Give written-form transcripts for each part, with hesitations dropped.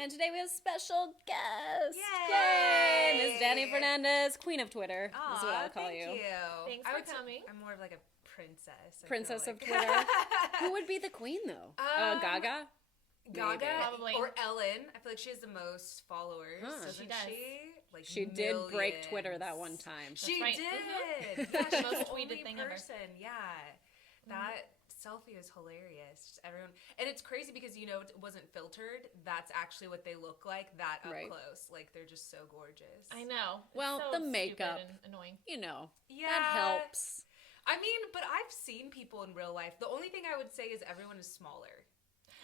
And today we have a special guest. Yay! Miss Dani Fernandez, Queen of Twitter. Aww, is what I'll call thank you. Thanks for coming. I'm more of like a princess. Princess of Twitter. Who would be the queen, though? Gaga? Gaga, probably. or Ellen. I feel like she has the most followers, doesn't she? Does. Like she did break Twitter that one time. She right. did. Mm-hmm. Yeah, she's most the only tweeted thing person. Yeah, that selfie is hilarious. Just everyone, and it's crazy because it wasn't filtered. That's actually what they look like that up close. Like they're just so gorgeous. I know. Well, so the makeup, and annoying. That helps. I mean, but I've seen people in real life. The only thing I would say is everyone is smaller.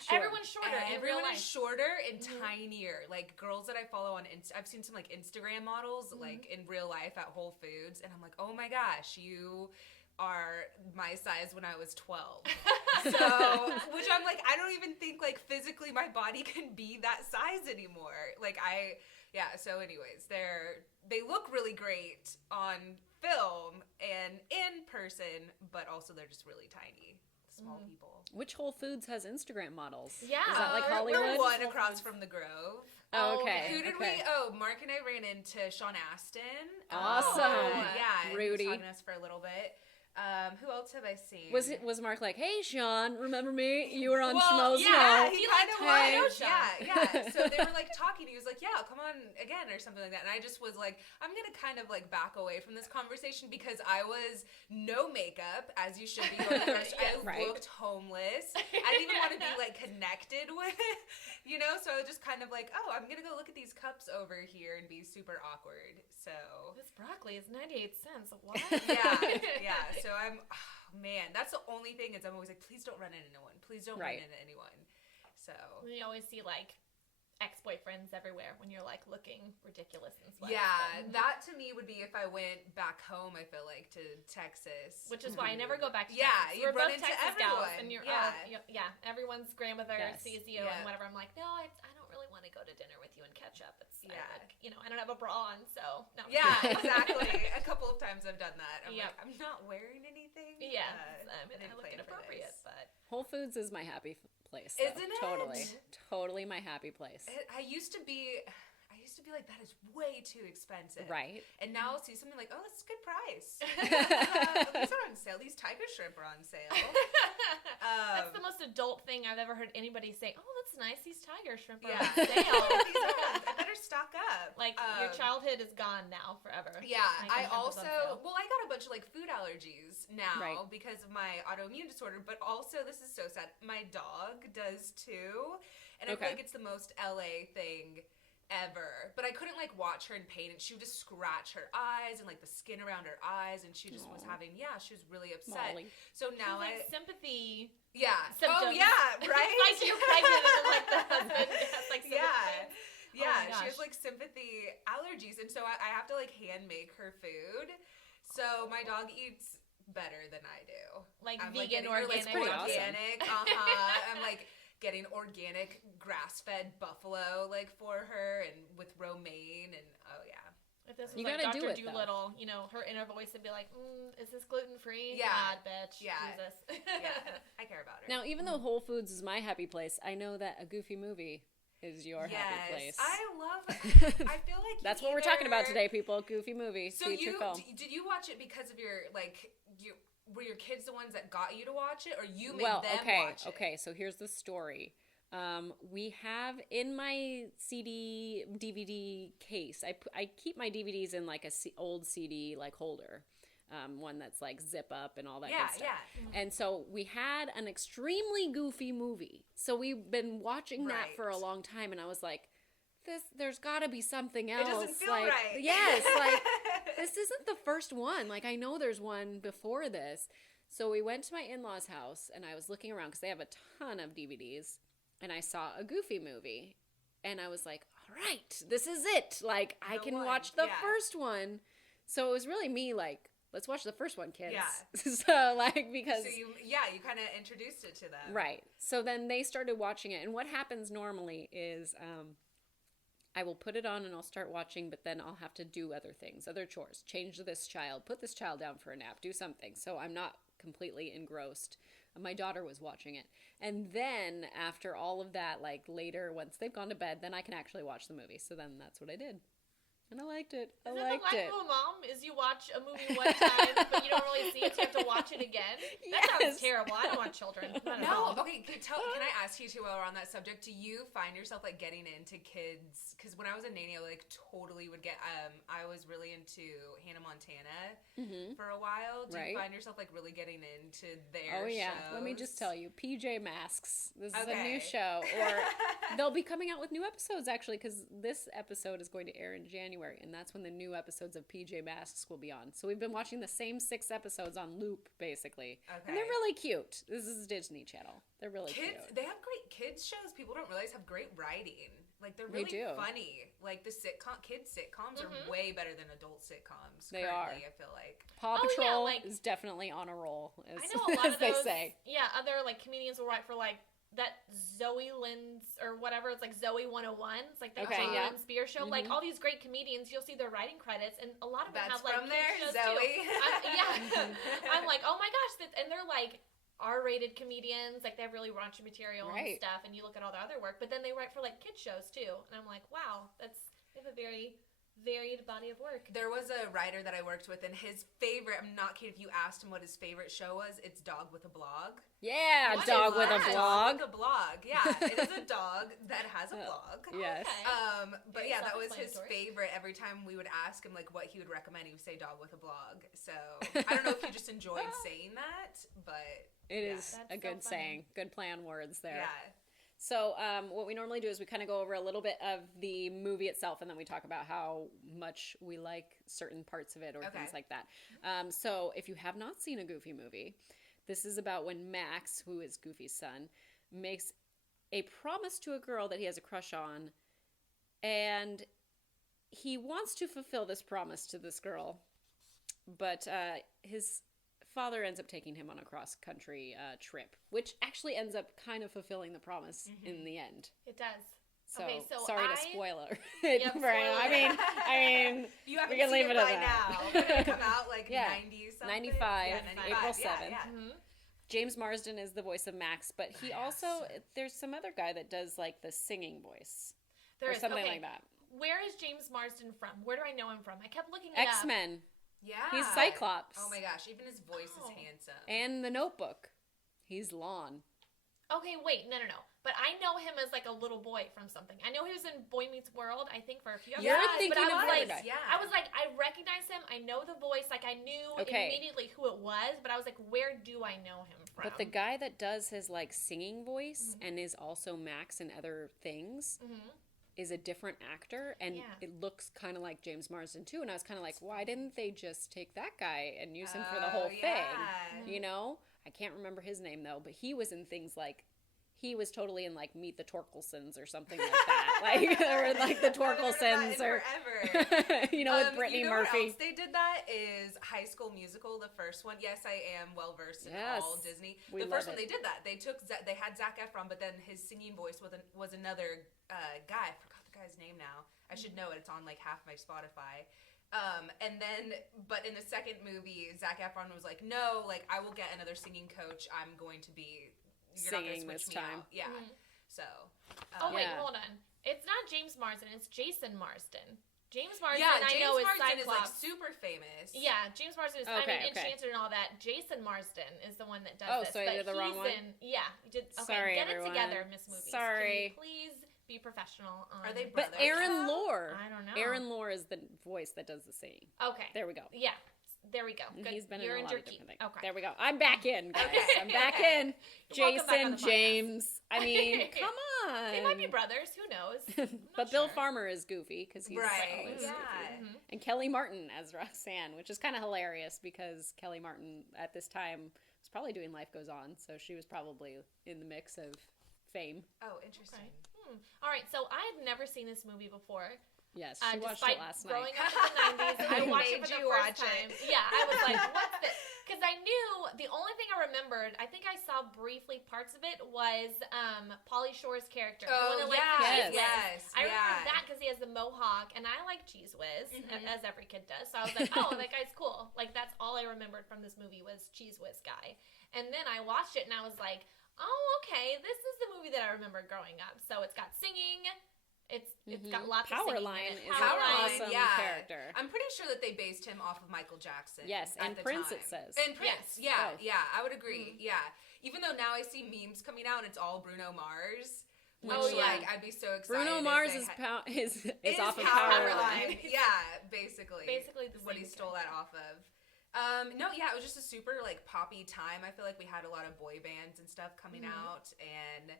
Sure. Everyone's shorter. Everyone is shorter and tinier. Like girls that I follow on I've seen some like Instagram models like in real life at Whole Foods, and I'm like, oh my gosh, you are my size when I was 12. So, which I'm like, I don't even think like physically my body can be that size anymore. Like so anyways, they look really great on film and in person, but also they're just really tiny. Small people. Which Whole Foods has Instagram models? Yeah. Is that like Hollywood? We're one across from the Grove. Oh, okay. Who did we? Oh, Mark and I ran into Sean Astin. Awesome. Yeah. Rudy. He was talking to us for a little bit. Who else have I seen? Was Mark like, hey, Sean, remember me? You were on Schmoes Now. He kind of was. Sean. Yeah. So they were like talking. He was like, yeah, come on again or something like that. And I just was like, I'm going to kind of like back away from this conversation because I was no makeup, as you should be. I looked homeless. I didn't even want to be like connected with, so I was just kind of like, oh, I'm going to go look at these cups over here and be super awkward. So this broccoli is 98 cents. What? Yeah. So that's the only thing is I'm always like, please don't run into anyone. Please don't run into anyone. So you always see like ex-boyfriends everywhere when you're like looking ridiculous and sweaty. Yeah, that to me would be if I went back home, I feel like, to Texas. Which is why I never go back to Texas. Yeah, you we're run both into Texas everyone. gals, and you're everyone's grandmother sees you and whatever. I'm like, no, I don't really want to go to dinner with you and catch up. I don't have a bra on, so no. Yeah, exactly. A couple of times I've done that. I'm like, I'm not wearing anything. Yeah, I look inappropriate, but Whole Foods is my happy place. Isn't it? Totally my happy place. I used to be like, that is way too expensive. Right. And now I'll see something like, oh, that's a good price. These are on sale. These tiger shrimp are on sale. That's the most adult thing I've ever heard anybody say. Oh, that's nice. These tiger shrimp are on sale. I better stock up. Like, your childhood is gone now forever. Yeah. I got a bunch of like food allergies now because of my autoimmune disorder, but also, this is so sad, my dog does too. And I feel like it's the most LA thing ever, but I couldn't like watch her in pain, and she would just scratch her eyes and like the skin around her eyes, and she just was having she was really upset. Molly. So now sympathy symptoms. Oh yeah, right. Like you're pregnant and like the husband has like sympathy. She has like sympathy allergies, and so I have to like hand make her food. So my dog eats better than I do. Like I'm vegan, organic. Organic. I'm like getting organic grass-fed buffalo like for her, and with romaine, and if this was you like gotta Dr. do it, Dolittle, her inner voice would be like, is this gluten-free? Yeah. God, bitch. Yeah. Jesus. I care about her. Now, even though Whole Foods is my happy place, I know that a Goofy movie is your happy place. I feel like that's what we're talking about today, people. Goofy movie. So feature film. Did you watch it because of were your kids the ones that got you to watch it, or you made them watch it? Okay, so here's the story. We have in my CD DVD case, I keep my DVDs in like a old CD like holder, one that's like zip up and all that good stuff. Yeah. And so we had an extremely goofy movie. So we've been watching that for a long time, and I was like, there's got to be something else. It doesn't feel like, right. Yes, like this isn't the first one. Like I know there's one before this. So we went to my in-laws' house, and I was looking around because they have a ton of DVDs, and I saw a Goofy movie, and I was like, all right, this is it. Like I can watch the first one. So it was really me like, let's watch the first one, kids. Yeah. So like because you kind of introduced it to them. Right. So then they started watching it, and what happens normally is I will put it on and I'll start watching, but then I'll have to do other things, other chores, change this child, put this child down for a nap, do something. So I'm not completely engrossed. My daughter was watching it. And then after all of that, like later, once they've gone to bed, then I can actually watch the movie. So then that's what I did. And I liked it. Is that the life of a mom? Is you watch a movie one time, but you don't really see it, so you have to watch it again? That sounds terrible. I don't want children. No. Okay, can I ask you too, while we're on that subject, do you find yourself like getting into kids? Because when I was a nanny, I like totally would get, I was really into Hannah Montana for a while. Do you find yourself like really getting into their shows? Let me just tell you, PJ Masks. This is a new show. Or they'll be coming out with new episodes actually, because this episode is going to air in January. And that's when the new episodes of PJ Masks will be on. So we've been watching the same 6 episodes on loop, basically. Okay. And they're really cute. This is Disney Channel. They're really cute. They have great kids shows. People don't realize have great writing. Like, they're really funny. Like, the kids sitcoms are way better than adult sitcoms. They are. I feel like. Paw Patrol is definitely on a roll, as, I know a lot as of they those, say. Yeah, other, like, comedians will write for, like, that Zoe Lynn's or whatever, it's like Zoe 101. It's like the Lynn Spears show. Like all these great comedians, you'll see their writing credits, and a lot of them have like from there, shows Zoe. Too. I'm like, oh my gosh, and they're like R-rated comedians. Like they have really raunchy material and stuff. And you look at all their other work, but then they write for like kids shows too. And I'm like, wow, they have a very varied body of work. There was a writer that I worked with, and his favorite, I'm not kidding if you asked him what his favorite show was, it's Dog with a Blog. Yeah, Dog with a Blog. Dog with a Blog, yeah. It is a dog that has a blog. Yes. Okay. But yeah, that was his favorite. Every time we would ask him like what he would recommend, he would say Dog with a Blog. So I don't know if he just enjoyed saying that, but it is a good saying. Good play on words there. Yeah. So what we normally do is we kind of go over a little bit of the movie itself, and then we talk about how much we like certain parts of it or things like that. So if you have not seen a Goofy movie, this is about when Max, who is Goofy's son, makes a promise to a girl that he has a crush on, and he wants to fulfill this promise to this girl, but his father ends up taking him on a cross-country trip, which actually ends up kind of fulfilling the promise in the end. It does. So, okay, so sorry to spoiler. Spoiler. I mean, you haven't we can leave seen it by at that. now. It's gonna come out like 90-something? 95, April 7th. Yeah. James Marsden is the voice of Max, but he there's some other guy that does like the singing voice. There or is something like that. Where is James Marsden from? Where do I know him from? I kept looking it up. X-Men. Yeah. He's Cyclops. Oh my gosh, even his voice is handsome. And The Notebook. He's Lon. Okay, wait, no. But I know him as like a little boy from something. I know he was in Boy Meets World, I think, for a few episodes. You're thinking but of like, guy. I was like, I recognize him. I know the voice. Like, I knew immediately who it was, but I was like, where do I know him from? But the guy that does his like singing voice and is also Max in other things is a different actor, and it looks kind of like James Marsden too. And I was kind of like, why didn't they just take that guy and use him for the whole thing? You know, I can't remember his name though, but he was in things like. He was totally in like Meet the Torkelsons or something like that, like or like the Torkelsons or you know, with Brittany Murphy. What else they did that is High School Musical, the first one. Yes, I am well versed in all Disney. The first one they did that. They had Zac Efron, but then his singing voice was another guy. I forgot the guy's name now. I should know it. It's on like half my Spotify. And then, but in the second movie, Zac Efron was like, no, like I will get another singing coach. I'm going to be. You're singing this time. Yeah. So. Wait, hold on. It's not James Marsden. It's Jason Marsden. James Marsden, I know, is Cyclops. Is like super famous. Yeah, James Marsden is. Enchanted and all that. Jason Marsden is the one that does this. Oh, so I did the wrong one. You did. Okay, sorry, get everyone. it together, Miss Movies. Sorry. Please be professional. Are they brothers? But Aaron Lohr. I don't know. Aaron Lohr is the voice that does the singing. Okay. There we go. Yeah. There we go. Good. He's been You're in a lot of different things. Okay. There we go. I'm back in, guys. I'm back in. Jason, James. I mean, come on. They might be brothers. Who knows? But Bill Farmer is Goofy because he's always Goofy. And Kelly Martin as Roxanne, which is kind of hilarious because Kelly Martin at this time was probably doing Life Goes On, so she was probably in the mix of fame. Oh, interesting. Okay. All right, so I had never seen this movie before. Yes, she watched it last night. Growing up in the 90s, I watched it for the first time. Yeah, I was like, what's this? Because I knew, the only thing I remembered, I think I saw briefly parts of it, was Pauly Shore's character. Oh, yes. I remember that because he has the mohawk, and I like Cheese Whiz, as every kid does. So I was like, oh, that guy's cool. Like, that's all I remembered from this movie was Cheese Whiz guy. And then I watched it and I was like, oh, okay, this is the movie that I remember growing up. So it's got singing. It's got lots of singing. Powerline is Powerline, an awesome character. I'm pretty sure that they based him off of Michael Jackson. Yes, and Prince it says. And Prince, Both. yeah, I would agree. Yeah, even though now I see memes coming out and it's all Bruno Mars. Which, I'd be so excited. Bruno Mars is off of Powerline. Yeah, basically. Basically the what he same stole that off of. No, yeah, it was just a super like poppy time. I feel like we had a lot of boy bands and stuff coming out, and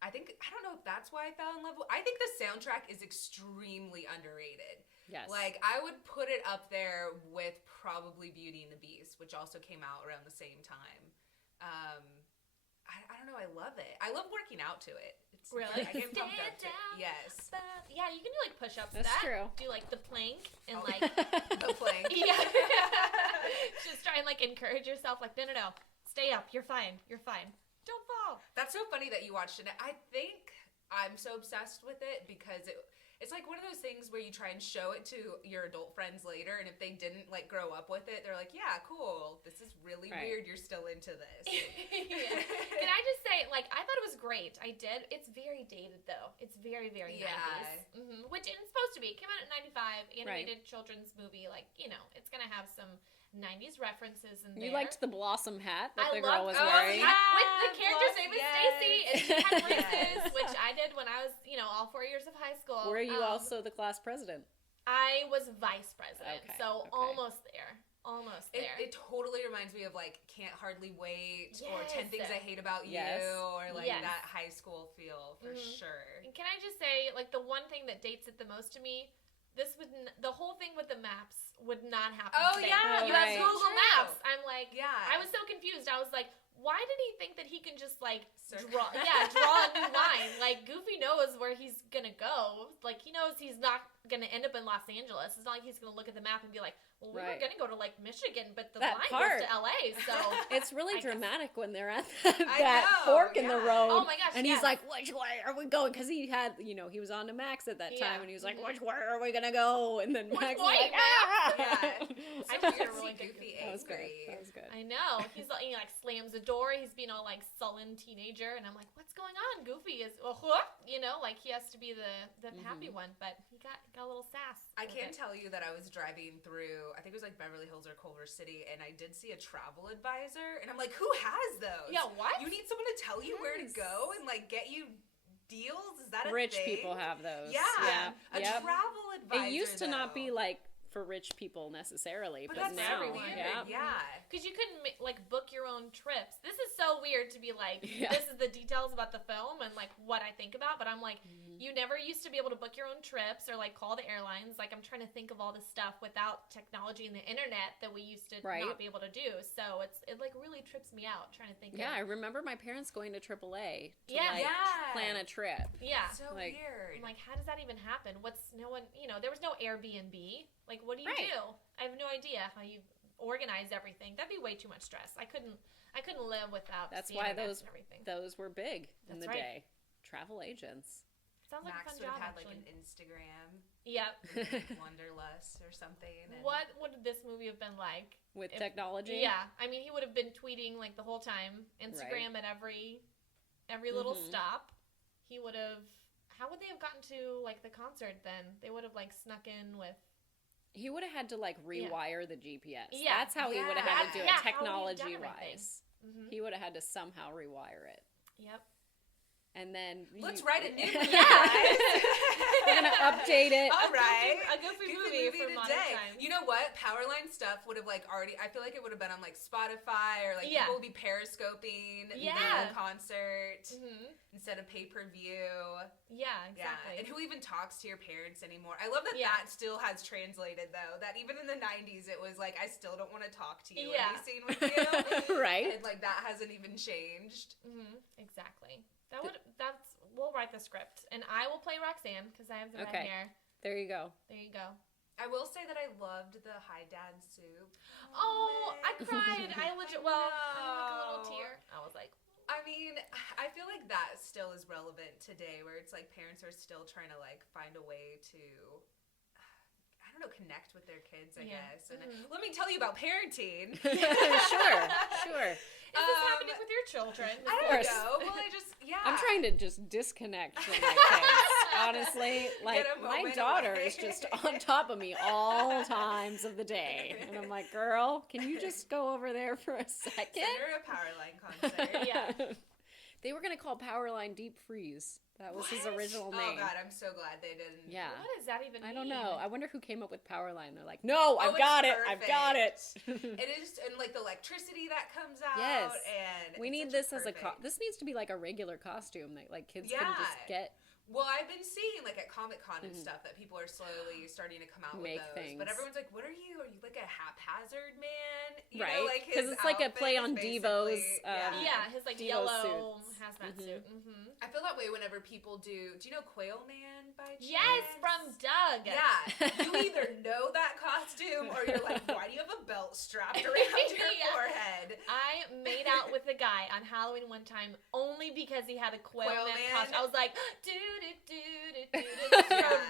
I don't know if that's why I fell in love with. I think the soundtrack is extremely underrated. Yes. Like I would put it up there with probably Beauty and the Beast, which also came out around the same time. I don't know. I love it. I love working out to it. It's really? I get pumped up to it. Yes. Yeah, you can do like push-ups. That's true. Do like the plank and like the plank. Yeah. Just try and like encourage yourself. Like no. Stay up. You're fine. You're fine. Don't fall. That's so funny that you watched it. I think I'm so obsessed with it because it's like one of those things where you try and show it to your adult friends later, and if they didn't like grow up with it, they're like, yeah, cool. This is really weird. You're still into this. Yeah. Can I just say, like, I thought it was great. I did. It's very dated, though. It's very, very 90s. Which it's supposed to be. It came out at 95, animated children's movie. Like, it's going to have some 90s references in there. You liked the blossom hat that the girl was wearing. With the character's name is Stacy, and she had braces, which I did when I was, all 4 years of high school. Were you also the class president? I was vice president, almost there. Almost there. It totally reminds me of, like, Can't Hardly Wait, or 10 Things I Hate About You, or, like, that high school feel, for sure. And can I just say, like, the one thing that dates it the most to me, the whole thing with the maps would not happen today. You have Google Maps. I'm like, I was so confused. I was like, why did he think that he can just like draw a new line? Like Goofy knows where he's gonna go. Like he knows he's not gonna end up in Los Angeles. It's not like he's gonna look at the map and be like, well, we were gonna go to like Michigan, but the line goes to LA. So it's really dramatic when they're at that fork in the road. Oh my gosh! And he's like, which way are we going? Because he had, he was on to Max at that time, and he was like, which way are we gonna go? And then Max was like, I just hear really Goofy angry. That was good. I know. He's like, he like slams the door. He's being all like sullen teenager, and I'm like, what's going on? Goofy is, like he has to be the happy one, but he got a little sass. I can tell you that I was driving through, I think it was like Beverly Hills or Culver City, and I did see a travel advisor, and I'm like, who has those? Yeah, what? You need someone to tell you where to go and like get you deals? Is that a Rich thing? people have those. Yeah. A travel advisor. It used to not be like for rich people necessarily, but that's now, so weird. Because you couldn't like book your own trips. This is so weird to be like, this is the details about the film and like what I think about, but I'm like, you never used to be able to book your own trips or like call the airlines. Like I'm trying to think of all this stuff without technology and the internet that we used to not be able to do. So it like really trips me out trying to think. Yeah, I remember my parents going to AAA to plan a trip. Yeah, so weird. I'm like, how does that even happen? There was no Airbnb. Like, what do you do? I have no idea how you organize everything. That'd be way too much stress. I couldn't live without. That's why those were big in the day. Travel agents. Sounds like Max a fun job. Would have had actually. like an Instagram. Yep. Wanderlust or something. What would this movie have been like with technology? Yeah, I mean, he would have been tweeting like the whole time. Instagram at every little stop. He would have. How would they have gotten to like the concert then? They would have like snuck in with. He would have had to like rewire the GPS. Yeah. That's how he would have had to do it technology wise. Mm-hmm. He would have had to somehow rewire it. Yep. And then let's write a new movie. We're gonna update it. All right, a goofy movie for modern times. You know what? Powerline stuff would have like already. I feel like it would have been on like Spotify or like people would be periscoping the concert instead of pay-per-view. Yeah, exactly. Yeah. And who even talks to your parents anymore? I love that that still has translated though. That even in the 90s, it was like I still don't want to talk to you and be seen with you. Right. And like that hasn't even changed. Exactly. We'll write the script, and I will play Roxanne because I have the red hair. There you go. I will say that I loved the Hi Dad soup. Oh, I cried. I like a little tear. I was like, I mean, I feel like that still is relevant today, where it's like parents are still trying to like find a way to. I I don't know, connect with their kids, I Yeah. guess. And let me tell you about parenting. Sure. Is this happening with your children? I don't know. Well, I'm trying to just disconnect from my kids. Honestly, like, my daughter is just on top of me all times of the day. And I'm like, girl, can you just go over there for a second? Send her a Powerline concert. Yeah. They were going to call Powerline Deep Freeze. That was his original name. Oh, God, I'm so glad they didn't. Yeah. What does that even mean? I don't know. I wonder who came up with Powerline. They're like, no, I've it's got it. perfect. I've got it. It is, and like the electricity that comes out. Yes. And We need this as this needs to be like a regular costume that like kids can just get. Well, I've been seeing like at Comic-Con and stuff that people are slowly starting to come out with those. Things. But everyone's like, "What are you? Are you like a haphazard man?" You right? know, like because it's like a play on Devo's. His like Devo yellow suits. hazmat suit. I feel that way whenever people do. Do you know Quail Man by chance? Yes, from Doug. Yeah, you either know that costume or you're like, why do you have a belt strapped around your forehead? I made out with a guy on Halloween one time only because he had a Quail Man costume. I was like, I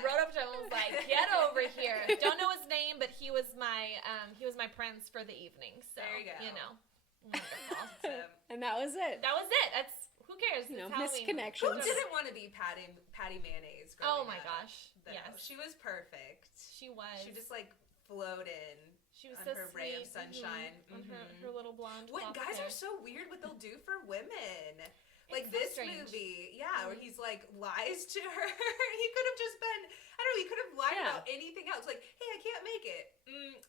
rode up to him and was like, get over here. Don't know his name, but he was my prince for the evening. So there you go. You know, wonderful. And that was it. That was it. That's who cares? You know, Halloween. misconnections. Who didn't want to be Patty Mayonnaise? Oh my up, gosh! though? Yes, she was perfect. she was. She just like floated. She was on so her sweet. ray of sunshine. On her little blonde. What guys hair. are so weird what they'll do for women. Like It's so this strange. movie, where he's like lies to her. He could have just been, I don't know, he could have lied about anything else. Like, hey, I can't make it.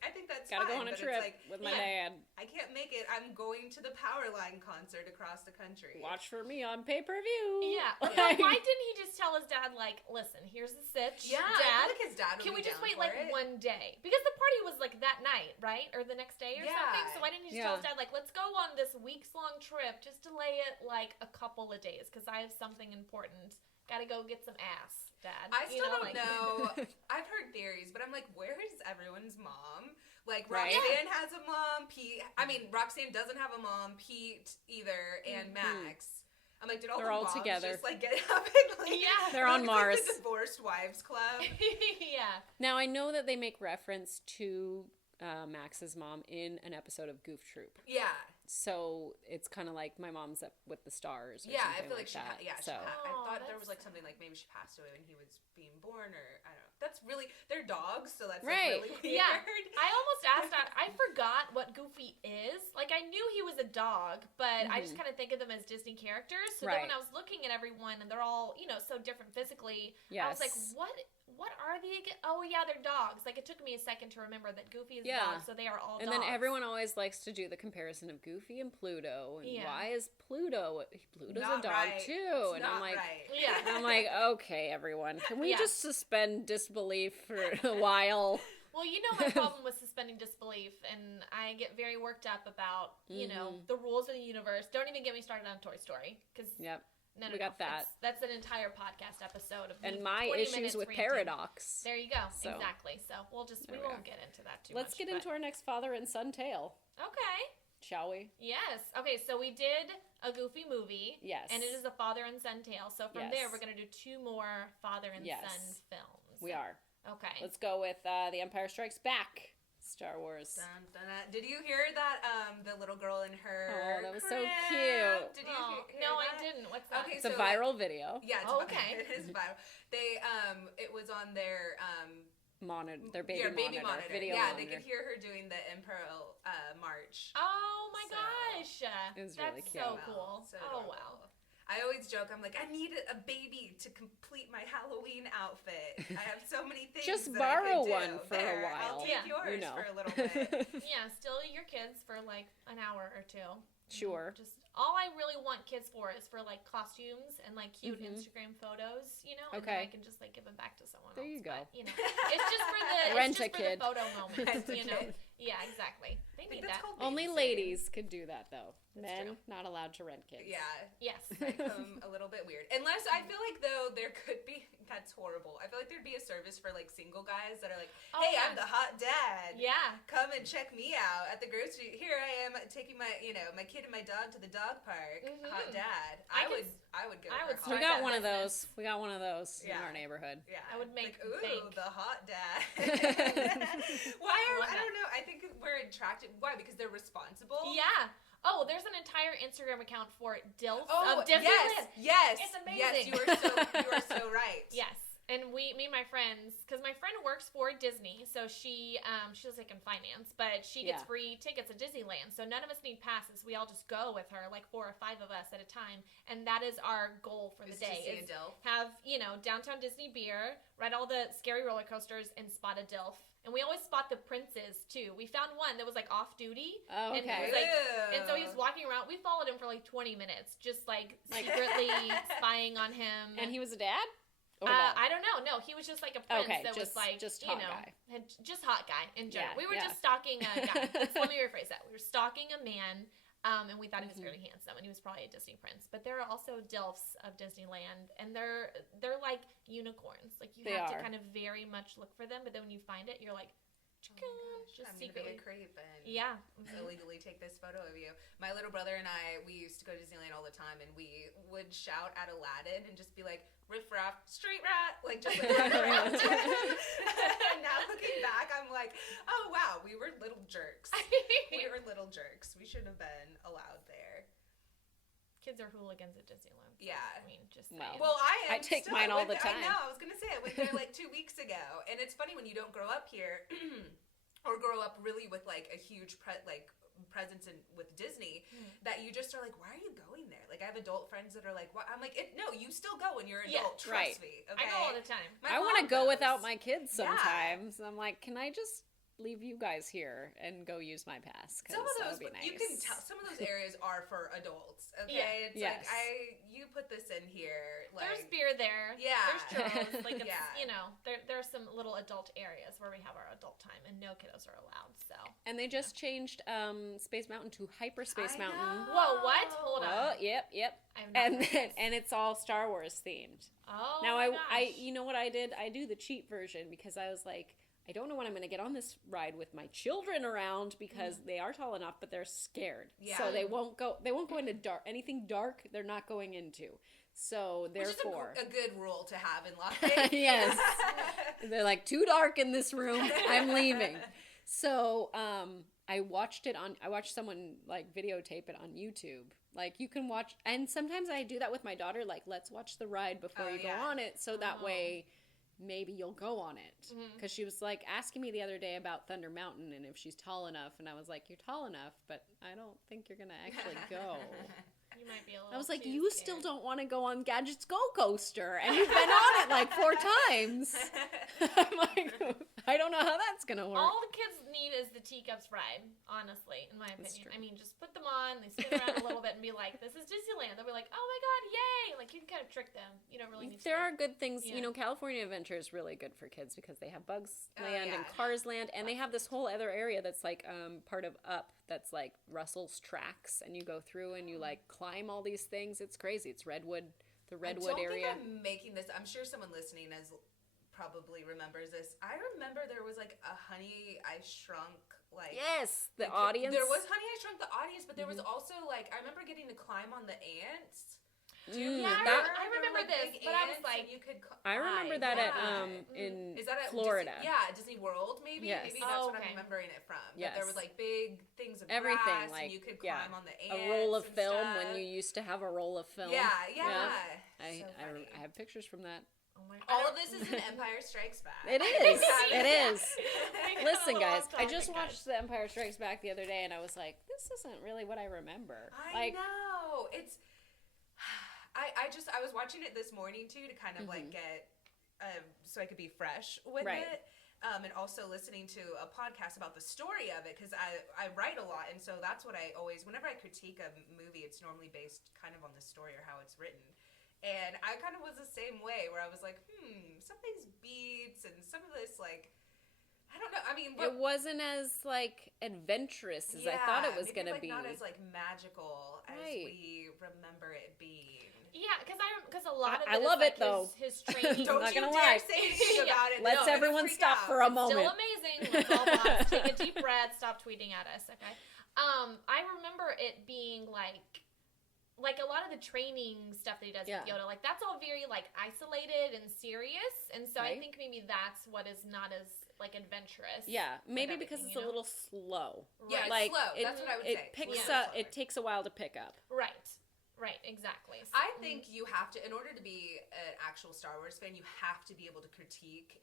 I think that's Gotta fine. go on a but trip it's like, with my dad. I can't make it. I'm going to the Powerline concert across the country. Watch for me on pay-per-view. Yeah. Like, No, why didn't he just tell his dad, like, listen, here's the sitch. Yeah, Dad, I feel like his dad would can we be just down wait for like it. one day? Because the party was like that night, right? Or the next day or something. So why didn't he just tell his dad, like, let's go on this weeks-long trip, just delay it like a couple of days because I have something important. Gotta go get some ass, Dad. I still don't like, know. I've heard theories, but I'm like, where is everyone's mom? Like, Right? Roxanne has a mom. Roxanne doesn't have a mom. Pete either, and Max. I'm like, did all They're the all moms together. just like get up and like? Yeah. They're on it's Mars. Like the Divorced Wives Club. Yeah. Now I know that they make reference to Max's mom in an episode of Goof Troop. Yeah. So it's kind of like my mom's up with the stars. Or Yeah, I something feel like that. I thought there was like something like maybe she passed away when he was being born, or I don't know. That's really, they're dogs, so that's Right. like really weird. Yeah. I almost asked, I forgot what Goofy is. Like, I knew he was a dog, but I just kind of think of them as Disney characters. So then when I was looking at everyone, and they're all, so different physically, I was like, what are they again? Oh, yeah, they're dogs. Like, it took me a second to remember that Goofy is a dog, so they are all and dogs. then everyone always likes to do the comparison of Goofy and Pluto. And why is Pluto's Not a dog right. too? It's And not I'm like, right. Yeah. I'm like, okay, everyone, can we just suspend disbelief for a while? Well, my problem with suspending disbelief, and I get very worked up about, the rules of the universe. Don't even get me started on Toy Story, because we got that. That's an entire podcast episode of and me my 20 issues minutes with ranting. Paradox. There you go. So, exactly. So we won't get into that too much. Let's get into our next father and son tale. Okay. Shall we? Yes. Okay, so we did a Goofy movie. Yes. And it is a father and son tale. So from there, we're going to do 2 more father and son films. We are. Okay. Let's go with The Empire Strikes Back. Star Wars. Dun, dun, dun. Did you hear that? The little girl in her. Oh, that was so crib? cute. Did you hear no, that? I didn't. What's that? Okay, It's a viral video. Yeah. It's okay. It is viral. They it was on their Their baby monitor. Video yeah, monitor. they could hear her doing the Imperial March. Oh my gosh. It was That's really cute. so cool. So oh adorable. wow. I always joke, I'm like, I need a baby to complete my Halloween outfit. I have so many things. Just that borrow I could do. one for a while. I'll take yours for a little bit. Yeah, still your kids for like an hour or two. Sure. Just all I really want kids for is for like costumes and like cute Instagram photos, and then I can just like give them back to someone else. There you go. But, it's just for the Rent a for kid. the photo moment, Yeah, exactly. They need that. Only babysitting. ladies could do that though. That's Men true. not allowed to rent kids. Yeah. Yes. Become a little bit weird. Unless I feel like though there could be, that's horrible. I feel like there'd be a service for like single guys that are like, hey, I'm the hot dad. Yeah. Come and check me out at the grocery. Here I am taking my my kid and my dog to the dog park. Hot dad. I would go. We got one of those. We got one of those in our neighborhood. Yeah, I would make the hot dad. I don't know. I think we're attracted. Why? Because they're responsible. Yeah. Oh, there's an entire Instagram account for DILFs of Disneyland. Yes. It's amazing. Yes, you are so right. Yes. And me and my friends, because my friend works for Disney, so she was like in finance, but she gets free tickets at Disneyland. So none of us need passes. We all just go with her, like 4 or 5 of us at a time. And that is our goal for the day. To see a DILF. Have, downtown Disney beer, ride all the scary roller coasters, and spot a DILF. And we always spot the princes, too. We found one that was, like, off-duty. Oh, okay. And, he was, like, and so he was walking around. We followed him for, like, 20 minutes, just, like secretly spying on him. And he was a dad? I don't know. No, he was just like a prince that was like, just hot guy. Just hot guy in general. Yeah, we were just stalking a guy. Let me rephrase that. We were stalking a man, and we thought he was really handsome, and he was probably a Disney prince. But there are also DILFs of Disneyland, and they're like unicorns. Like you have to kind of very much look for them, but then when you find it, you're like, just I'm secretly gonna be a creep and illegally take this photo of you. My little brother and I, we used to go to Disneyland all the time, and we would shout at Aladdin and just be like, "Riff raff, street rat," like just like around. And now looking back, I'm like, oh wow, we were little jerks. We should have been allowed there. Kids are hooligans at Disneyland. So, yeah. I mean, just saying. Well, I take mine all the time. I know. I was going to say, I went there like 2 weeks ago. And it's funny when you don't grow up here or grow up really with like a huge presence with Disney that you just are like, why are you going there? Like I have adult friends that are like, what? I'm like, no, you still go when you're an adult. Trust me. Okay? I go all the time. I want to go without my kids sometimes. I'm like, can I just leave you guys here and go use my pass? Some of those, nice. You can tell, some of those areas are for adults. Okay, it's like you put this in here. Like, there's beer there. Yeah, there's churros. Like it's, there are some little adult areas where we have our adult time, and no kiddos are allowed. So. And they just changed Space Mountain to Hyperspace Mountain. Whoa, what? Hold on. Oh, yep. And it's all Star Wars themed. Oh. Now my I you know what I did? I do the cheap version because I was like, I don't know when I'm going to get on this ride with my children around because they are tall enough, but they're scared. Yeah. So they won't go into anything dark. They're not going into. So therefore, which is a good rule to have in life. Yes. They're like, too dark in this room. I'm leaving. So I watched someone like videotape it on YouTube. Like you can watch, and sometimes I do that with my daughter. Like, let's watch the ride before you go on it, so that way maybe you'll go on it. Because she was like asking me the other day about Thunder Mountain and if she's tall enough, and I was like, you're tall enough, but I don't think you're gonna actually go. You might be a little. I was like, too you scared. still don't want to go on Gadget's Go Coaster, and you've been on it like 4 times. I'm like, I don't know how that's gonna work. All the kids need is the teacups ride, honestly, in my opinion. I mean, just put them on, they spin around a little bit, and be like, "This is Disneyland." They'll be like, "Oh my god, yay!" Like you can kind of trick them. You don't really need. There are good things. Yeah. California Adventure is really good for kids because they have Bugs Land and Cars Land, and they have this whole other area that's like part of Up. That's like Russell's Tracks, and you go through and you like climb all these things. It's crazy. It's Redwood, the Redwood area. Think I'm making this. I'm sure someone listening probably remembers this. I remember there was like a Honey I Shrunk the audience. There was Honey I Shrunk the audience, but there was also like I remember getting to climb on the ants. I remember this, but I was like, I remember that in Florida. Disney World, maybe. Yes. Maybe that's what I'm remembering it from. Yes. But there was like big things of everything, grass, like and you could climb on the ants. A roll of film stuff. when you used to have a roll of film. Yeah. I have pictures from that. Oh my God. All of this is in Empire Strikes Back. It is. It is. Listen, guys, I just watched The Empire Strikes Back the other day, and I was like, this isn't really what I remember. I know. It's. I was watching it this morning too to kind of like get so I could be fresh with it, and also listening to a podcast about the story of it because I write a lot, and so that's what I always whenever I critique a movie, it's normally based kind of on the story or how it's written. And I kind of was the same way where I was like, some things beats and some of this like. I don't know. I mean, it wasn't as like adventurous as I thought it was gonna be. Not as like magical as we remember it being. Yeah, because a lot of I love it like though. His training. Don't you dare say anything about it. Let's everyone stop for a moment. Still amazing. Let's all pause. Take a deep breath. Stop tweeting at us. Okay. I remember it being like like a lot of the training stuff that he does with Yoda, like that's all very like isolated and serious, and so I think maybe that's what is not as like adventurous. Yeah, maybe because it's a little slow. Yeah, like, it's slow. That's what I would say. It takes a while to pick up. Right, exactly. So, I think you have to, in order to be an actual Star Wars fan, you have to be able to critique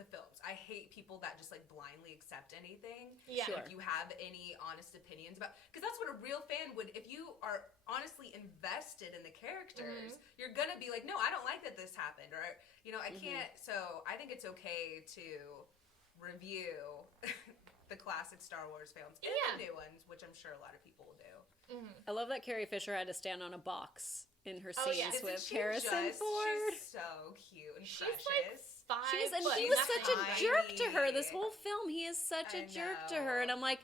the films. I hate people that just like blindly accept anything. Yeah. Sure. If you have any honest opinions about, because that's what a real fan would, if you are honestly invested in the characters, you're gonna be like, no, I don't like that this happened, or I can't. So I think it's okay to review the classic Star Wars films and the new ones, which I'm sure a lot of people will do. I love that Carrie Fisher had to stand on a box in her scenes with Harrison Ford. She's so cute and she's precious. Like 5 and foot he was nothing. such a jerk to her this whole film. He is such a jerk to her, and I'm like,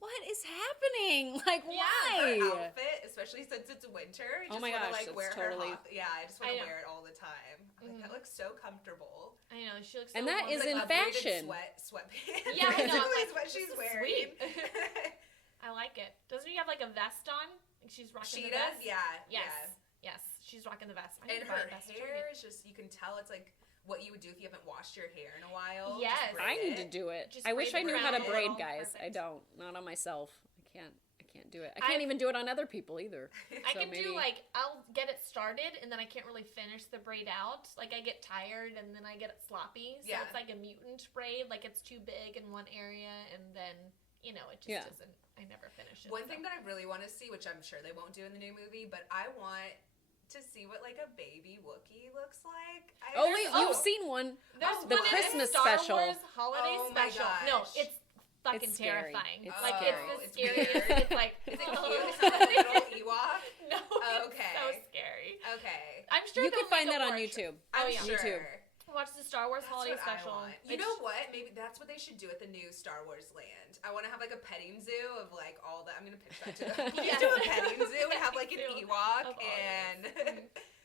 what is happening? Like, why? Her outfit, especially since it's winter. Oh my gosh, like, wear totally. I just want to wear it all the time. Like, that looks so comfortable. I know, she looks so and that is like in fashion. Sweatpants. Yeah, I know. Basically, like, what she's wearing. Sweet. I like it. Doesn't she have like a vest on? Like she's rocking the vest. She does. Yes, she's rocking the vest. And her hair is just, you can tell it's like what you would do if you haven't washed your hair in a while. Yes. I need to do it. Just I wish I knew how to braid, guys. Perfect. I don't. Not on myself. I can't do it. I can't even do it on other people either. I can do like, I'll get it started and then I can't really finish the braid out. Like I get tired and then I get it sloppy. So it's like a mutant braid. Like it's too big in one area and then, it just doesn't, I never finish it. One thing that I really want to see, which I'm sure they won't do in the new movie, but I want to see what like a baby Wookiee looks like. You've seen one. There's the one Christmas Star special. Wars holiday special. No, it's fucking scary. terrifying. It's like scary. it's the scariest. It's like is it cute? Is it like a little Ewok? No, okay. It's so scary. Okay. I'm sure You can find that on YouTube. I'm sure. YouTube. Watch the Star Wars holiday special. You know what? Maybe that's what they should do at the new Star Wars land. I want to have like a petting zoo of like all that. I'm gonna pitch that to them. Do a petting zoo and have like an Ewok and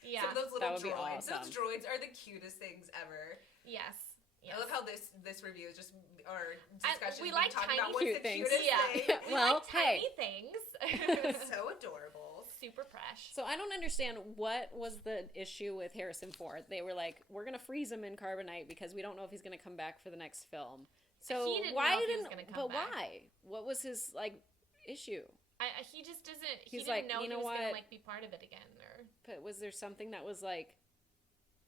some of those little droids. Awesome. Those droids are the cutest things ever. Yes. I love how this review is just or discussion. We like talking tiny about what's the things. cutest thing. Well, tiny things. So adorable. Super fresh. So I don't understand what was the issue with Harrison Ford. They were like, we're going to freeze him in carbonite because we don't know if he's going to come back for the next film. So he didn't know if he was gonna come back. why? What was his like issue? He just doesn't. He He's didn't like, know you he know was what? gonna like be part of it again, or. But was there something that was like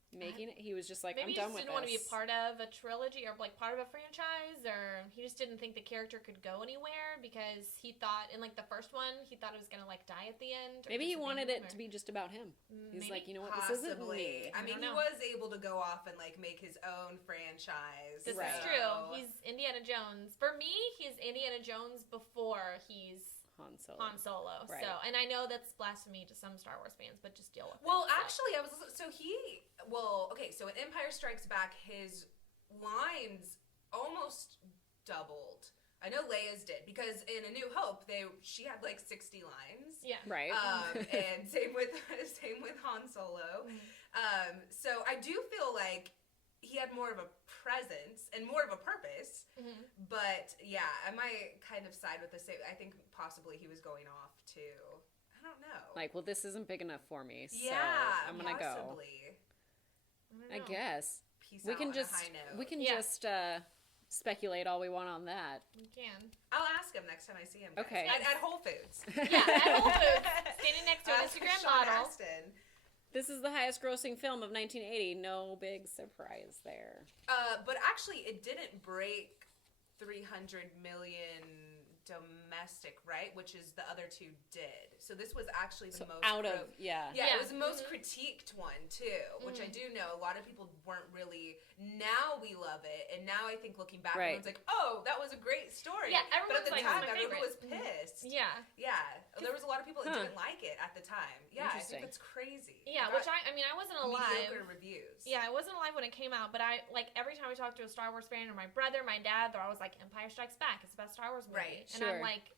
making it? He was just like, Maybe I'm done he just with didn't want to be this. a part of a trilogy or like part of a franchise, or he just didn't think the character could go anywhere because he thought in like the first one he thought it was gonna like die at the end. Maybe he wanted it to be just about him. He's like, you know what, this isn't me. I mean, he was able to go off and like make his own franchise. This is true. He's Indiana Jones. For me, he's Indiana Jones before he's Han Solo. Right. So, and I know that's blasphemy to some Star Wars fans, but just deal with it. Well, actually, so in Empire Strikes Back, his lines almost doubled. I know Leia's did, because in A New Hope, she had like 60 lines. Yeah. Right. And same with Han Solo. Mm-hmm. So I do feel like he had more of a presence and more of a purpose. Mm-hmm. But yeah, I might kind of side with the same. I think possibly he was going off to, I don't know. Like, well, this isn't big enough for me, so I'm gonna possibly. go. I guess Peace we out can on just a high note. just speculate all we want on that. You can. I'll ask him next time I see him. Guys. Okay. At Whole Foods. Yeah, at Whole Foods, standing next to an Instagram Sean model. Astin. This is the highest grossing film of 1980. No big surprise there. But actually, it didn't break 300 million domestic, right? Which is the other two did. So this was actually the most yeah, it was the most critiqued one too, which I do know a lot of people weren't really. Now we love it, and now I think looking back, everyone's like, "Oh, that was a great story." Yeah, but at the everyone's like, time, "It's my everyone was favorite." pissed. Yeah. There was a lot of people that didn't like it at the time. Yeah, I think that's crazy. Yeah, which I mean, I wasn't alive. Mediocre reviews. Yeah, I wasn't alive when it came out, but I like every time I talk to a Star Wars fan or my brother, my dad, they're always like, "Empire Strikes Back, it's the best Star Wars movie." Right. And I'm like,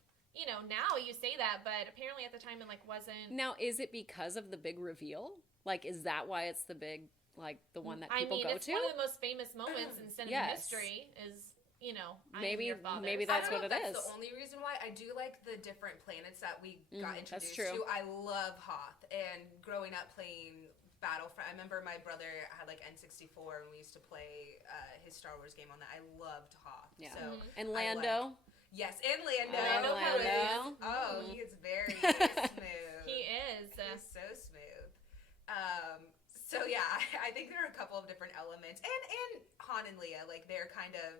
now you say that, but apparently at the time it like wasn't. Now, is it because of the big reveal? Like, is that why it's the big, like, the one that people go to? It's one of the most famous moments in cinema history is you know, Maybe I am your father. that's what it is. That's the only reason why. I do like the different planets that we got introduced that's true. to. I love Hoth, and growing up playing Battlefront, I remember my brother had like N64 and we used to play his Star Wars game on that. I loved Hoth. Yeah. So And Lando. Yes, and Lando. Lando. He is very smooth. He is. He's so smooth. So yeah, I think there are a couple of different elements, and Han and Leia, like they're kind of,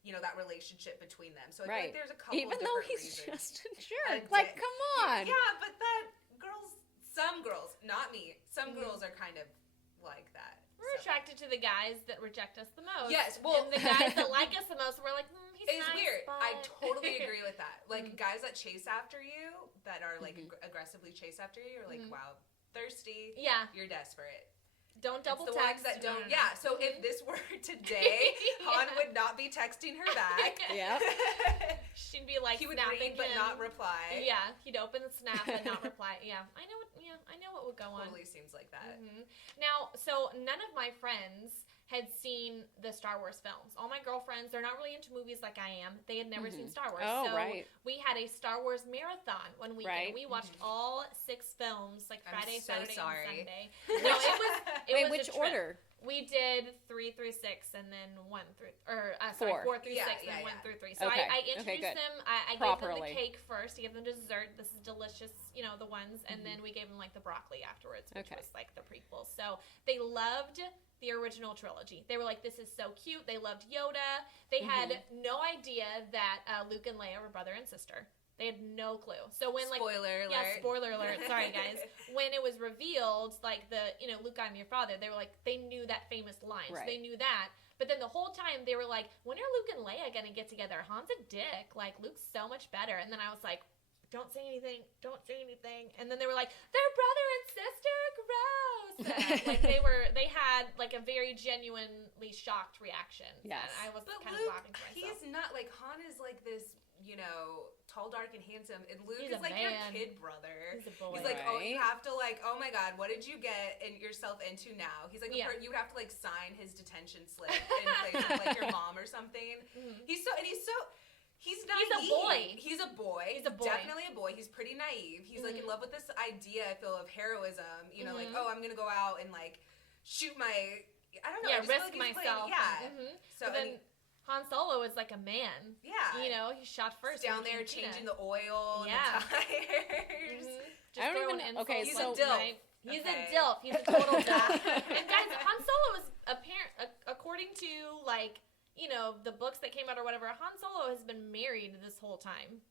you know, that relationship between them. So I think there's a couple. Even of though different he's reasons. just a jerk, like come on. Yeah, but some girls, not me. Some girls are kind of like that. We're attracted to the guys that reject us the most. Yes, well, and the guys that like us the most, we're like, he's it's nice, weird. but... I totally agree with that. Like guys that chase after you, that are like aggressively chase after you, you're like, wow, thirsty. Yeah, you're desperate. Don't double it's the text. ones that don't. Yeah. So if this were today, Han would not be texting her back. Yeah. She'd be like, he would snapping read but him. not reply. Yeah, he'd open the snap but not reply. Yeah, I know what would go on. Totally seems like that. Now, so none of my friends had seen the Star Wars films. All my girlfriends, they're not really into movies like I am. They had never seen Star Wars. Oh, so right. we had a Star Wars marathon one weekend. Right. We watched all 6 films, like Friday, so Saturday, sorry. and Sunday. No, it Wait, was which a trip. order? We did 3 through 6 and then 1 through, 4 through 6 and 1 through 3. So Okay. I introduced good. them. I gave them Properly. the cake first. I gave them dessert. This is delicious, you know, the ones. And then we gave them like the broccoli afterwards, which was like the prequel. So they loved the original trilogy. They were like, this is so cute. They loved Yoda. They had no idea that Luke and Leia were brother and sister. They had no clue. So when spoiler alert. Yeah, spoiler alert. Sorry guys. When it was revealed, like Luke, I'm your father, they were like, they knew that famous line. Right. So they knew that. But then the whole time they were like, when are Luke and Leia gonna get together? Han's a dick. Like Luke's so much better. And then I was like, don't say anything. Don't say anything. And then they were like, they're brother and sister. Gross. Like they had like a very genuinely shocked reaction. Yes. And I was But kind Luke, of laughing to myself. he's not like Han is like this, you know, tall, dark, and handsome, and Luke He's is a like your man. kid brother. He's a boy. He's like, oh, you Right. have to like, oh my God, what did you get yourself into now? He's like, Yeah. you would have to like sign his detention slip in place of like your mom or something. He's naive. He's a boy. He's a boy. He's a boy. Definitely a boy. He's pretty naive. He's like in love with this idea, I feel, of heroism. You know, like, oh, I'm gonna go out and like shoot my. I don't know. I Yeah, just risk feel like he's myself. playing, So But then Han Solo is like a man. yeah, You know, he shot first. down in there Cantina. changing the oil Yeah. and the tires. Just I don't throwing even- insults okay, He's so- a dilf. right? He's Okay. a dilf. He's a total dilf. And guys, Han Solo is according to like, you know, the books that came out or whatever, Han Solo has been married this whole time.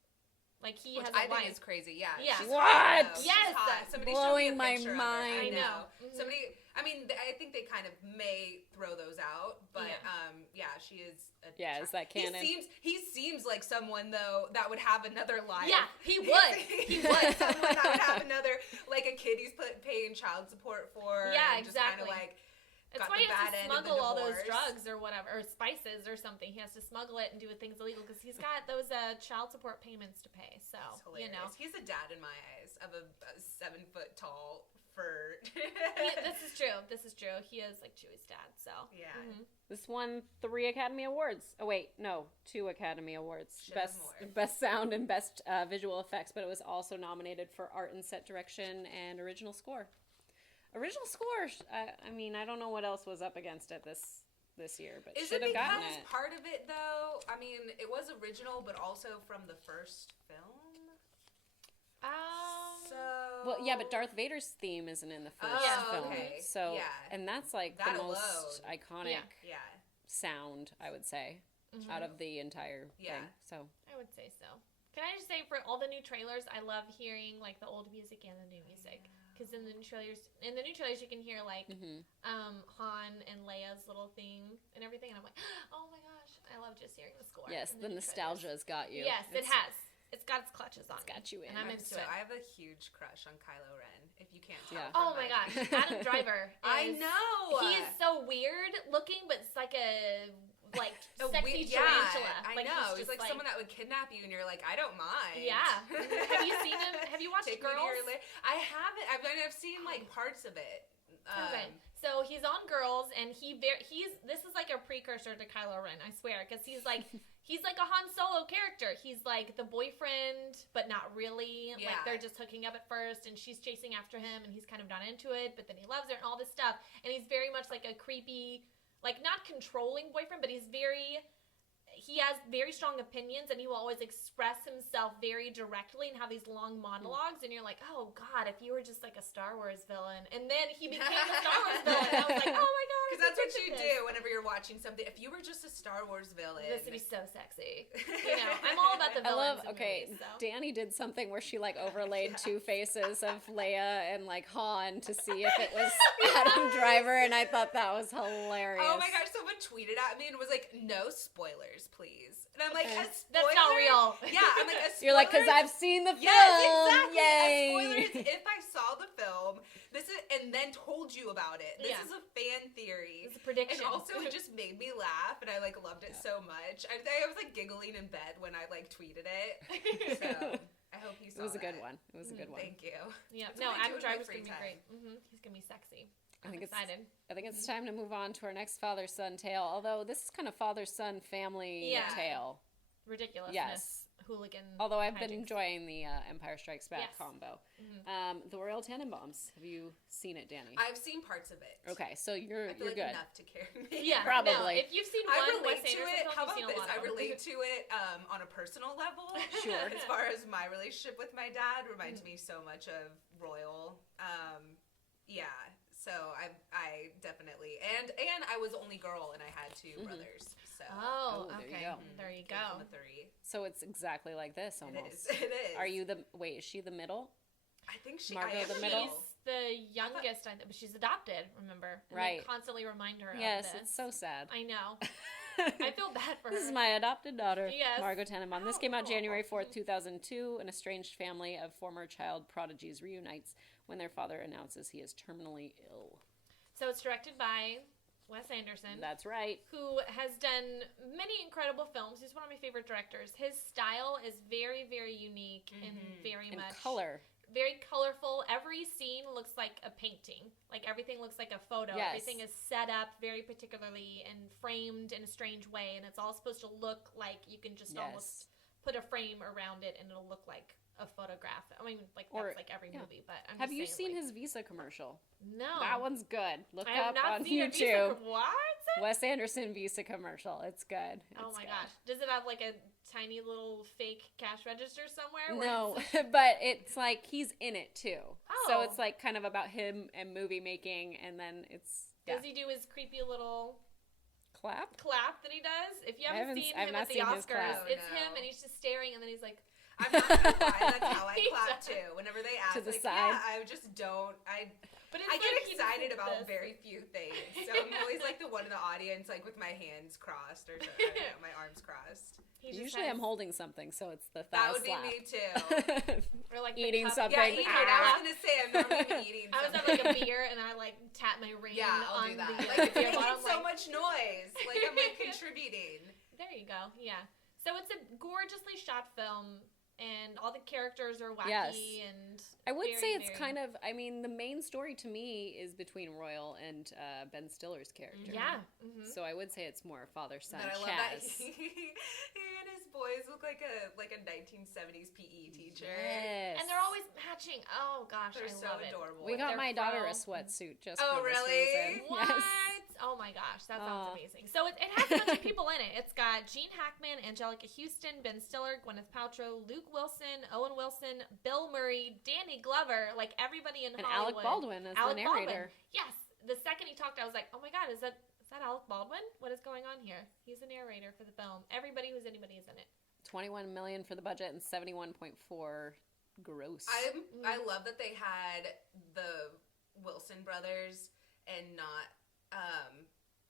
Like he Which has a I wife. think is crazy. Yeah. Yeah. She's What? hot, though. She's Yes. hot. Somebody Blowing showed me a my picture of her. mind. I know. Mhm. Somebody. I mean, I think they kind of may throw those out, but Yeah. she is. Yeah, is that canon? He seems like someone though that would have another life. Yeah, he would. He would. Someone that would have another, like a kid he's paying child support for. Yeah, and just kind of exactly. like. That's got why the he has bad to end of the smuggle all those divorce. drugs or whatever, or spices or something. He has to smuggle it and do things illegal because he's got those child support payments to pay. So, It's hilarious. you know. He's a dad in my eyes of a 7 foot tall fur. This is true. This is true. He is like Chewie's dad, so. Yeah. This won 3 Academy Awards. Oh wait, no, 2 Academy Awards. Should have more. Best sound and best visual effects, but it was also nominated for art and set direction and original score. Original score. I mean, I don't know what else was up against it this year, but Is should it have gotten because it. part of it though? I mean, it was original, but also from the first film. So Well, yeah, but Darth Vader's theme isn't in the first film, okay. so Yeah. and that's like That the most alone. iconic yeah, sound, I would say, out of the entire Yeah. thing. So I would say so. Can I just say, for all the new trailers, I love hearing like the old music and the new music. Because in the new trailers, you can hear like Han and Leia's little thing and everything, and I'm like, oh my gosh, I love just hearing the score. yes, in the new nostalgia's got you. trailers. Yes, it has. It's got its clutches on. It's got you in. And I'm into it. I have a huge crush on Kylo Ren. If you can't tell. Yeah. Oh from my gosh, Adam Driver. I know. He is so weird looking, but it's like a A sexy weird- tarantula. I Like, know. He's He's just like someone that would kidnap you, and you're like, I don't mind. Yeah. Have you seen him? Have you watched Take me to Girls? your I haven't. I've seen like parts of it. Okay. So he's on Girls, and this is like a precursor precursor to Kylo Ren, I swear, because he's like a Han Solo character. He's like the boyfriend, but not really. Yeah. Like they're just hooking up at first, and she's chasing after him, and he's kind of not into it, but then he loves her and all this stuff. And he's very much like a creepy, like not controlling boyfriend, but he has very strong opinions, and he will always express himself very directly and have these long monologues, and you're like, oh God, if you were just like a Star Wars villain. And then he became a Star Wars villain, and I was like, oh my God. Because that's what you do whenever you're watching something. If you were just a Star Wars villain. This would be so sexy. You know, I'm all about the villains in movies, so. Dani did something where she like overlaid two faces of Leia and like Han to see if it was Adam Driver, and I thought that was hilarious. Oh my gosh, someone tweeted at me and was like, no spoilers, please. And I'm like, a spoiler? That's not real. Yeah, I'm like, a spoiler? You're like, because I've seen the film. Yes, exactly. Yay. A spoiler is if I saw the film, and then told you about it. This is a fan theory. It's a prediction. And also, it just made me laugh, and I like loved it so much. I was like giggling in bed when I like tweeted it. So I hope you saw It was a that. good one. It was a good one. Thank you. Yeah. That's No, what I do Adam in my Driver's free gonna be time. great. He's gonna be sexy. I think excited. I think it's time to move on to our next father-son tale. Although this is kind of father-son family tale. Ridiculousness. Yes. Hooligan. Although I've been hijinks. enjoying the Empire Strikes Back Yes. combo. The Royal Tenenbaums. Have you seen it, Dani? I've seen parts of it. Okay, so you're I feel like good. enough to carry me. Yeah, Probably. No, if you've seen I one relate Wes to Anderson it. film, How you've about seen a this? lot I of them. relate to it on a personal level. Sure. As far as my relationship with my dad reminds me so much of Royal. Yeah. So I definitely and I was only girl and I had two brothers. So Oh, there you okay. go. There you came go. from the three. So it's exactly like this almost. It is. Are you is she the middle? I think she. Margot I am the middle? She's the youngest, but she's adopted, remember? And Right. They constantly remind her Yes, of this. it's so sad. I know. I feel bad for her. This is my adopted daughter, Yes. Margot Tenenbaum. This came out Oh. January 4th, 2002. An estranged family of former child prodigies reunites when their father announces he is terminally ill. So it's directed by Wes Anderson. That's right. Who has done many incredible films. He's one of my favorite directors. His style is very, very unique and very And much color. very colorful. Every scene looks like a painting. Like everything looks like a photo. Yes. Everything is set up very particularly and framed in a strange way, and it's all supposed to look like you can just almost put a frame around it and it'll look like a photograph. I mean, like that's like every movie, but I'm Have just you saying, seen like, his Visa commercial? No. That one's good. Look I have up not on seen YouTube. A Visa what? Wes Anderson Visa commercial. It's good. Oh It's my good. gosh. Does it have like a tiny little fake cash register somewhere? where No, it's- but it's like he's in it too. So Oh. it's like kind of about him and movie making, and then it's Does he do his creepy little clap. clap that he does? If you I've haven't seen not him at the seen his Oscars, clap. it's Oh, him no. and he's just staring and then he's like, I'm not gonna lie, that's how I He clap does. too. Whenever they ask, To the like, side. yeah, I just don't. but it's I like get he excited does about this. very few things. So I'm always like the one in the audience, like with my hands crossed or something, I don't know, my arms crossed. He just Usually has- I'm holding something, so it's the thigh That would slap. be me too. or like the eating cup- something. Yeah, eating. I Ah. was gonna say I'm normally eating. I was at something. like a beer and I like tap my ring Yeah, I'll on do that. the Like it's beer making bottle. so Like, much noise. Like I'm like contributing. there you go. Yeah. So it's a gorgeously shot film. And all the characters are wacky Yes. and I would very, say it's very- kind of, I mean, the main story to me is between Royal and Ben Stiller's character. Yeah. So I would say it's more father-son But I love that Chaz. he and his boys look like a 1970s PE teacher. Yes. And they're always matching. Oh gosh, They're I so love it. adorable. We got They're my daughter a from- sweatsuit just Oh, for this really? reason. What? Yes. Oh my gosh, that Aw. sounds amazing. So it has a bunch of people in it. It's got Gene Hackman, Angelica Huston, Ben Stiller, Gwyneth Paltrow, Luke Wilson, Owen Wilson, Bill Murray, Danny Glover, like everybody in And Hollywood. Alec Baldwin as Alec the narrator. Baldwin. Yes. The second he talked, I was like, oh my god, is that Alec Baldwin? What is going on here? He's the narrator for the film. Everybody who's anybody is in it. 21 million for the budget and 71.4 gross. I love that they had the Wilson brothers and not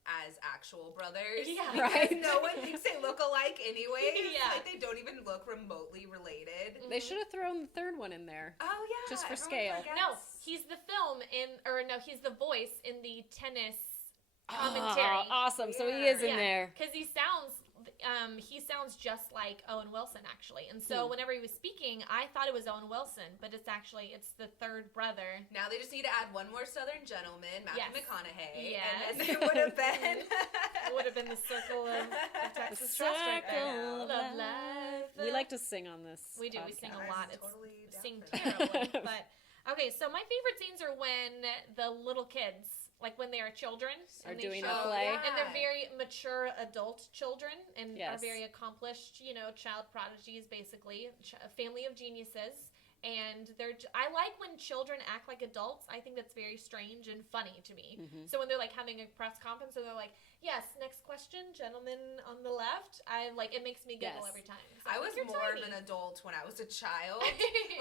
as actual brothers. Yeah. Right. Because no one thinks they look alike anyway. Yeah. Like they don't even look remotely related. They should have thrown the third one in there. Oh yeah. Just for everyone scale. forgets. No, he's the film he's the voice in the tennis commentary. Oh, awesome. So he is in Yeah. there. Because he sounds he sounds just like Owen Wilson, actually. And so whenever he was speaking, I thought it was Owen Wilson, but it's the third brother. Now they just need to add one more Southern gentleman, Matthew McConaughey. Yes. And then it would have been... It would have been the circle of Texas Trust right Circle there. of life. We like to sing on this We do. We podcast. sing a lot. I'm totally down sing for that. terribly. But, okay, so my favorite scenes are when the little kids, like when they are children. Are and they doing show- a play. And they're very mature adult children and are Yes. very accomplished, child prodigies, basically, a family of geniuses. And I like when children act like adults. I think that's very strange and funny to me. Mm-hmm. So when they're like having a press conference and they're like, "Yes, next question, gentleman on the left," it makes me giggle Yes. every time. So I was you're more tiny. of an adult when I was a child.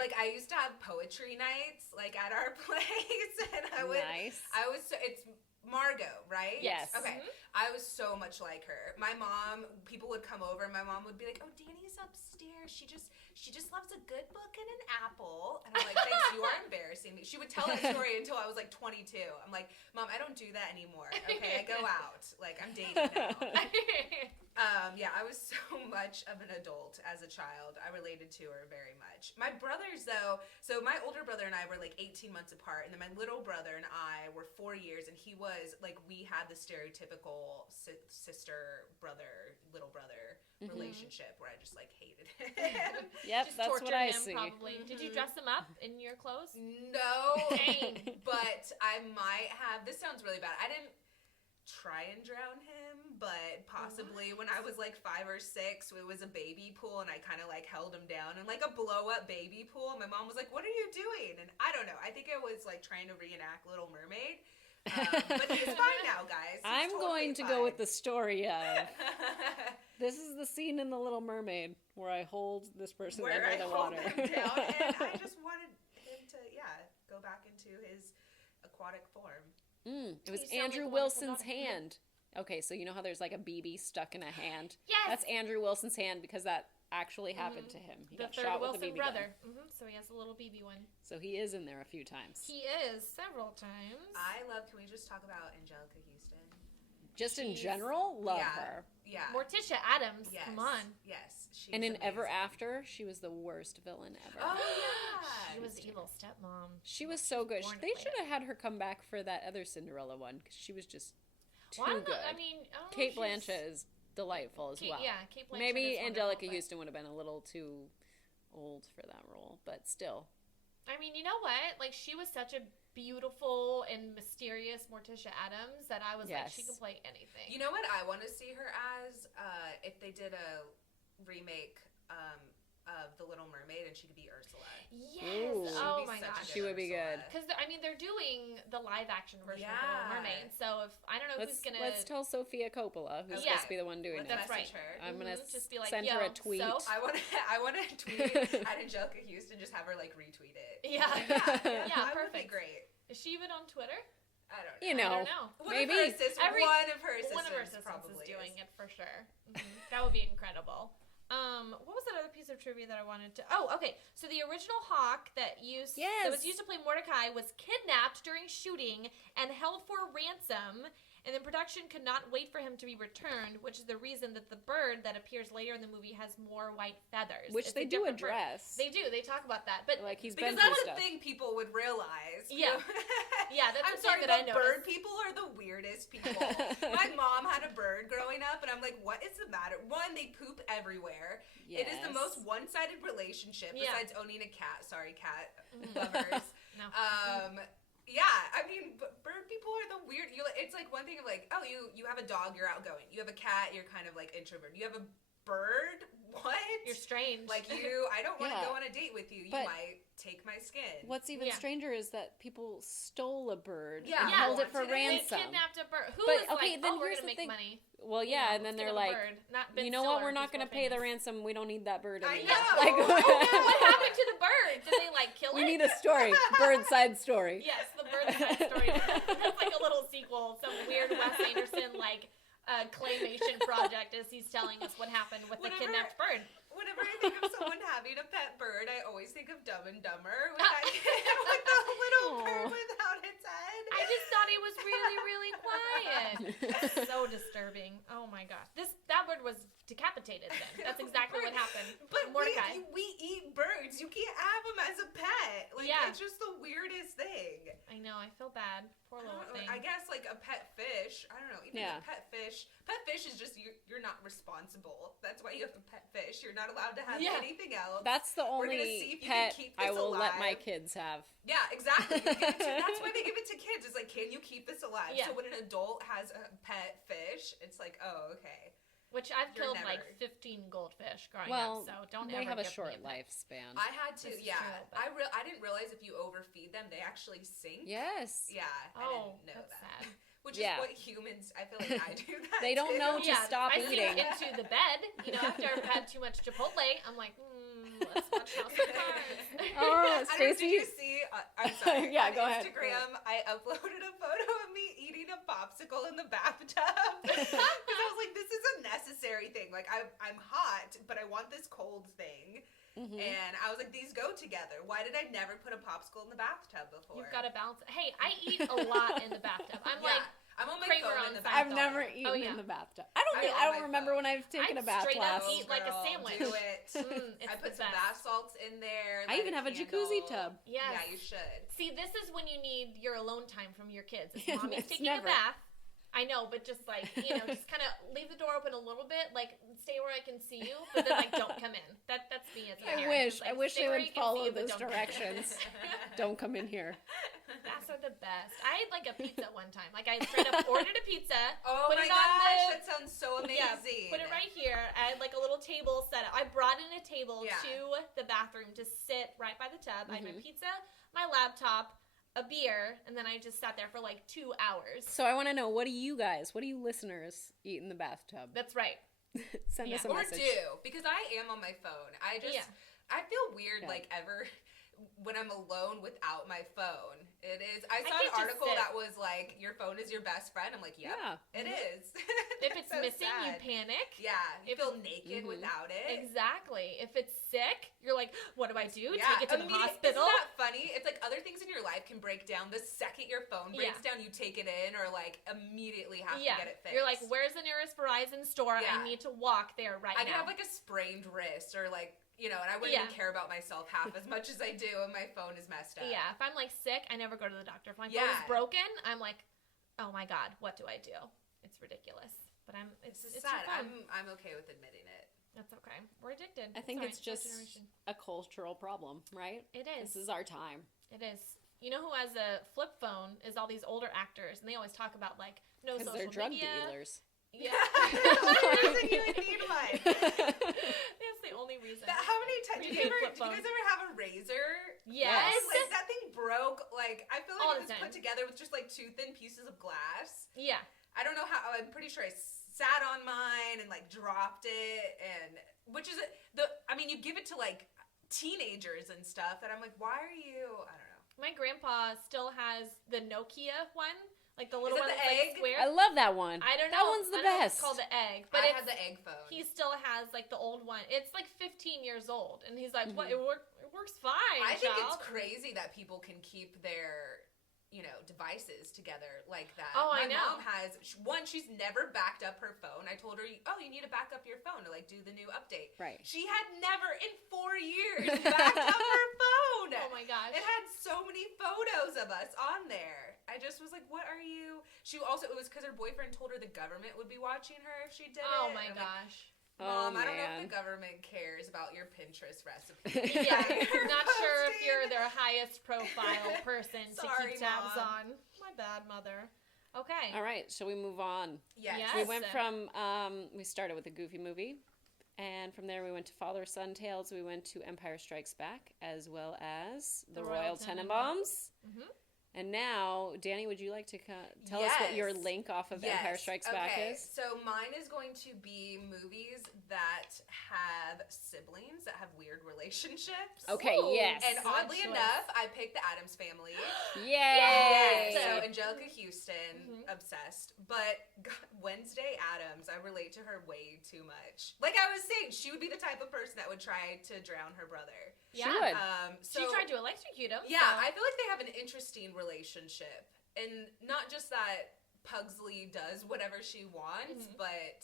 Like, I used to have poetry nights, like, at our place. And Nice. It's Margot, right? Yes. Okay. I was so much like her. My mom, people would come over and my mom would be like, "Oh, Dani's upstairs. She just loves a good book and an apple." And I'm like, "Thanks, you are embarrassing me." She would tell that story until I was like 22. I'm like, "Mom, I don't do that anymore. Okay, I go out. Like, I'm dating now." Yeah, I was so much of an adult as a child. I related to her very much. My brothers, though, so my older brother and I were like 18 months apart, and then my little brother and I were 4 years, and he was like, we had the stereotypical sister, brother, little brother relationship where I just like hated him. Yep, Just that's what torture I him, see. probably. Did you dress him up in your clothes? No, Dang. but I might have. This sounds really bad. I didn't try and drown him, but possibly when I was like 5 or 6, it was a baby pool and I kind of like held him down in like a blow up baby pool. My mom was like, "What are you doing?" And I don't know. I think I was like trying to reenact Little Mermaid. But he's fine now, guys. He's I'm totally going to go with fine. the story of this is the scene in The Little Mermaid where I hold this person where under I the hold water. him down, and I just wanted him to, go back into his aquatic form. It was You sound like Andrew a wonderful Wilson's daughter. hand. Okay, so you know how there's like a BB stuck in a hand? Yes. That's Andrew Wilson's hand because that actually happened to him. He The got third shot with a Wilson BB brother. gun. So he has a little BB one. So he is in there a few times. He is several times. Can we just talk about Angelica Huston? Just in She's- general, love yeah. her. Yeah. Morticia Addams. Yes. Come on. Yes. She's And in Ever amazing. After, she was the worst villain ever. Oh, yeah. She was evil stepmom. She was so good. born to They play should it. have had her come back for that other Cinderella one because she was just too Well, I don't know. good. I mean, I don't know Kate if she's- Blanchett is delightful as Kate- well. Yeah, Kate Blanchett Maybe is wonderful, Angelica but- Huston would have been a little too old for that role, but still. I mean, you know what? Like, she was such a beautiful and mysterious Morticia Addams that I was like, Yes. she can play anything. You know what I want to see her as? If they did a remake of The Little Mermaid and she could be Ursula. Yes. Ooh. Oh She'd be my such a gosh. good She would be good. Ursula. Because they're doing the live action version of The Little Yeah. Mermaid. So if I don't know who's gonna. Let's tell Sophia Coppola, who's Yeah. supposed to be the one doing Let's it. That's right. message her. I'm gonna Just be like, send her "Yo, a tweet. so?" I want to tweet at Angelica Huston, just have her like retweet it. Yeah. Yeah, Yeah, that would be perfect. great. Is she even on Twitter? I don't know. You I know, don't know. One maybe. of her assistants, Every- one of her assistants, One of her assistants probably is doing it for sure. That would be incredible. What was that other piece of trivia that I wanted to? Oh, okay. So the original hawk that was Yes. used to play Mordecai was kidnapped during shooting and held for ransom. And then production could not wait for him to be returned, which is the reason that the bird that appears later in the movie has more white feathers. Which It's they a do different bird. address. They do. They talk about that. But Like he's because been that through was a stuff. thing people would realize. Yeah. Yeah, that's I'm the sorry, thing that I but noticed. bird people are the weirdest people. My mom had a bird growing up, and I'm like, what is the matter? One, they poop everywhere. It is the Yes. most one-sided relationship Yeah. besides owning a cat. Sorry, cat lovers. No. Yeah, I mean, bird people are the weird. It's like one thing of like, oh, you have a dog, you're outgoing. You have a cat, you're kind of like introvert. You have a bird, what? You're strange. Like I don't want to Yeah. go on a date with you. You But- might take my skin. What's even Yeah. stranger is that people stole a bird Yeah. and Yeah. held it for Wanted it. They ransom. kidnapped a bird. Who But, is okay, like, then oh, we're here's gonna the make thing. money. Well, yeah, and then let's they're get him a like, bird. Not Ben you know what? Stiller, We're not who's going to more pay the famous. ransom. We don't need that bird I anymore. know. Like, What happened to the bird? Did they like kill we it? need a story. Bird side story. Yes, the bird side story. That's like a little sequel, some weird Wes Anderson like claymation project as he's telling us what happened with the Whatever. kidnapped bird. Whenever I think of someone having a pet bird, I always think of Dumb and Dumber with that kid with the little bird Aw. without its head. I just thought he was really, really quiet. So disturbing. Oh my gosh. That Edward was decapitated then. That's exactly what happened. But Mordecai. we eat birds. You can't have them as a pet. Like, it's just the weirdest thing. I know. I feel bad. Poor little thing. I guess, like, a pet fish. I don't know. Even a pet fish. Pet fish is just, you're not responsible. That's why you have a pet fish. You're not allowed to have anything else. That's the only pet I will let my kids have. Yeah, exactly. That's why they give it to kids. It's like, can you keep this alive? Yeah. So when an adult has a pet fish, it's like, oh, okay. Which I've killed like 15 goldfish growing up, so don't they ever have a give short me lifespan. I had to, True, I didn't realize if you overfeed them, they actually sink. Yes. Yeah, I didn't know that. Sad. Which is what humans, I feel like I do that They don't know to stop eating. I sink into the bed, after I've had too much Chipotle, I'm like, let's watch House of Cards. Oh, Stacey. Did you see, I'm sorry, yeah, on go ahead. Instagram, I uploaded a photo of me eating a popsicle in the bathtub. Because I was like, this is a necessary thing. Like, I'm hot, but I want this cold thing. Mm-hmm. And I was like, these go together. Why did I never put a popsicle in the bathtub before? You've got to balance. Hey, I eat a lot in the bathtub. I'm like, I'm on my Kramer phone on in the bathtub. I've never eaten in the bathtub. I don't remember when I've taken a bath straight last. up eat like a sandwich. Do it. I put some bath salts in there. I even have a jacuzzi tub. Yes. Yeah, you should. See, this is when you need your alone time from your kids. If Yeah, mommy's taking a bath. I know, but just like, just kind of leave the door open a little bit, like stay where I can see you, but then like don't come in. That's me as a parent. I wish they would follow those directions. Don't come in here. Baths are the best. I had like a pizza one time. Like I straight up ordered a pizza. Oh my gosh, that sounds so amazing. Put it right here. I had like a little table set up. I brought in a table to the bathroom to sit right by the tub. I had my pizza, my laptop, a beer, and then I just sat there for like 2 hours. So I want to know, what do you listeners eat in the bathtub? That's right. Send us a message. Or do, because I am on my phone. I feel weird when I'm alone without my phone. I saw an article that was like, your phone is your best friend. I'm like, yeah, it is. If it's so missing, sad. you panic. Yeah, you feel naked without it. Exactly. If it's sick, you're like, what do I do? Yeah. Take it to the hospital? Isn't that funny? It's like other things in your life can break down. The second your phone breaks down, you take it in or like immediately have to get it fixed. You're like, where's the nearest Verizon store? I need to walk there right now. I can have like a sprained wrist or like, and I wouldn't even care about myself half as much as I do, and my phone is messed up. Yeah, if I'm like sick, I never go to the doctor. If my phone is broken, I'm like, oh my god, what do I do? It's ridiculous, but it's sad. I'm okay with admitting it. That's okay. We're addicted. I think it's just a cultural problem, right? It is. This is our time. It is. You know who has a flip phone is all these older actors, and they always talk about like no social media. Because they're drug dealers. Yeah. That's the only reason you would need one. That's the only reason. How many times did you guys ever have a razor? Yes. Like that thing broke. Like I feel like it was put together with just like 2 thin pieces of glass. Yeah. I don't know how. I'm pretty sure I sat on mine and like dropped it, and you give it to like teenagers and stuff, and I'm like, why are you? I don't know. My grandpa still has the Nokia one. Like the little one that's like square. I love that one. I don't know. That one's the best. It's called the egg. But I had the egg phone. He still has like the old one. It's like 15 years old. And he's like, what? It works fine, I think it's crazy that people can keep their, devices together like that. Oh, I know. My mom has, she's never backed up her phone. I told her, you need to back up your phone to like do the new update. Right. She had never in 4 years backed up her phone. Oh my gosh. It had so many photos of us on there. I just was like, what are you? It was because her boyfriend told her the government would be watching her if she did it. Oh my gosh. Mom, I don't know if the government cares about your Pinterest recipes. Yeah, not sure if you're their highest profile person to keep tabs on. My bad, mother. Okay. All right, shall we move on? Yes. We went from, we started with a Goofy movie, and from there we went to Father-Son Tales, we went to Empire Strikes Back, as well as the Royal Tenenbaums. Mm-hmm. And now, Dani, would you like to tell us what your link off of Empire Strikes Back is? So mine is going to be movies that have siblings that have weird relationships. Okay, yes. And oddly enough, I picked the Addams Family. Yay! So Angelica Huston, obsessed. But Wednesday Addams, I relate to her way too much. Like I was saying, she would be the type of person that would try to drown her brother. Yeah. She would. She tried to electrocute him. Yeah, I feel like they have an interesting relationship. And not just that Pugsley does whatever she wants, but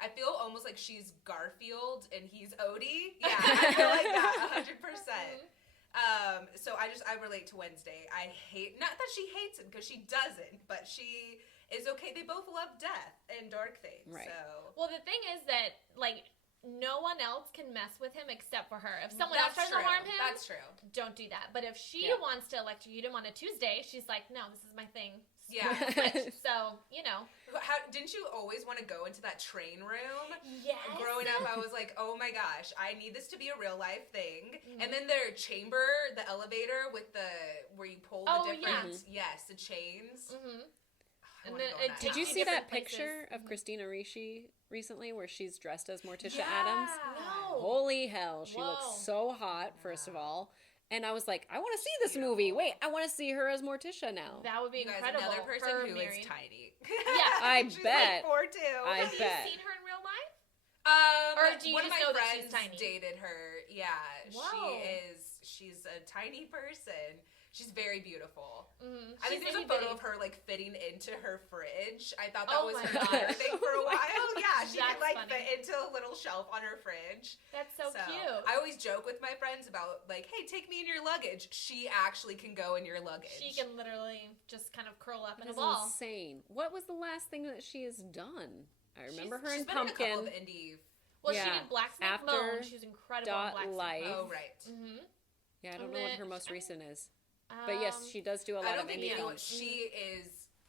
I feel almost like she's Garfield and he's Odie. Yeah, I feel like that 100%. So I relate to Wednesday. I hate, not that she hates him, because she doesn't, but she is okay. They both love death and dark things. Right. So. Well, the thing is that, like, no one else can mess with him except for her. If someone else tries to harm him, that's true. Don't do that. But if she wants to electrocute him on a Tuesday, she's like, no, this is my thing. Yeah. So, you know. Didn't you always want to go into that train room? Yes. Growing up, I was like, oh my gosh, I need this to be a real life thing. And then their chamber, the elevator with where you pull the different, yes, the chains. And then did you see that places. picture of Christina Ricci recently where she's dressed as Morticia Yeah. Addams? No. Holy hell, she looks so hot, first of all. And I was like, I want to see this movie. Wait, I want to see her as Morticia now. That would be You guys, incredible. another person for who Mary. is tiny. Yeah. I She's bet. Like 4'2". I Have you bet. seen her in real life? Or do you one just of my know that she's friends tiny? dated her. Yeah, Whoa. she's a tiny person. She's very beautiful. Mm-hmm. I think there's a photo of her like fitting into her fridge. I thought that was my her gosh. thing for a while. Yeah, she could That's like funny. fit into a little shelf on her fridge. That's so cute. I always joke with my friends about like, hey, take me in your luggage. She actually can go in your luggage. She can literally just kind of curl up in a That is ball. insane. What was the last thing that she has done? I remember her in she's been in a couple Pumpkin. of indie. Well, Yeah. she did Blacksmith After Moan. She was incredible in Blacksmith Life. Oh right. Mm-hmm. Yeah, I don't And know what then- her most recent is. But yes, she does do a I lot don't of think indie anyone. films. She is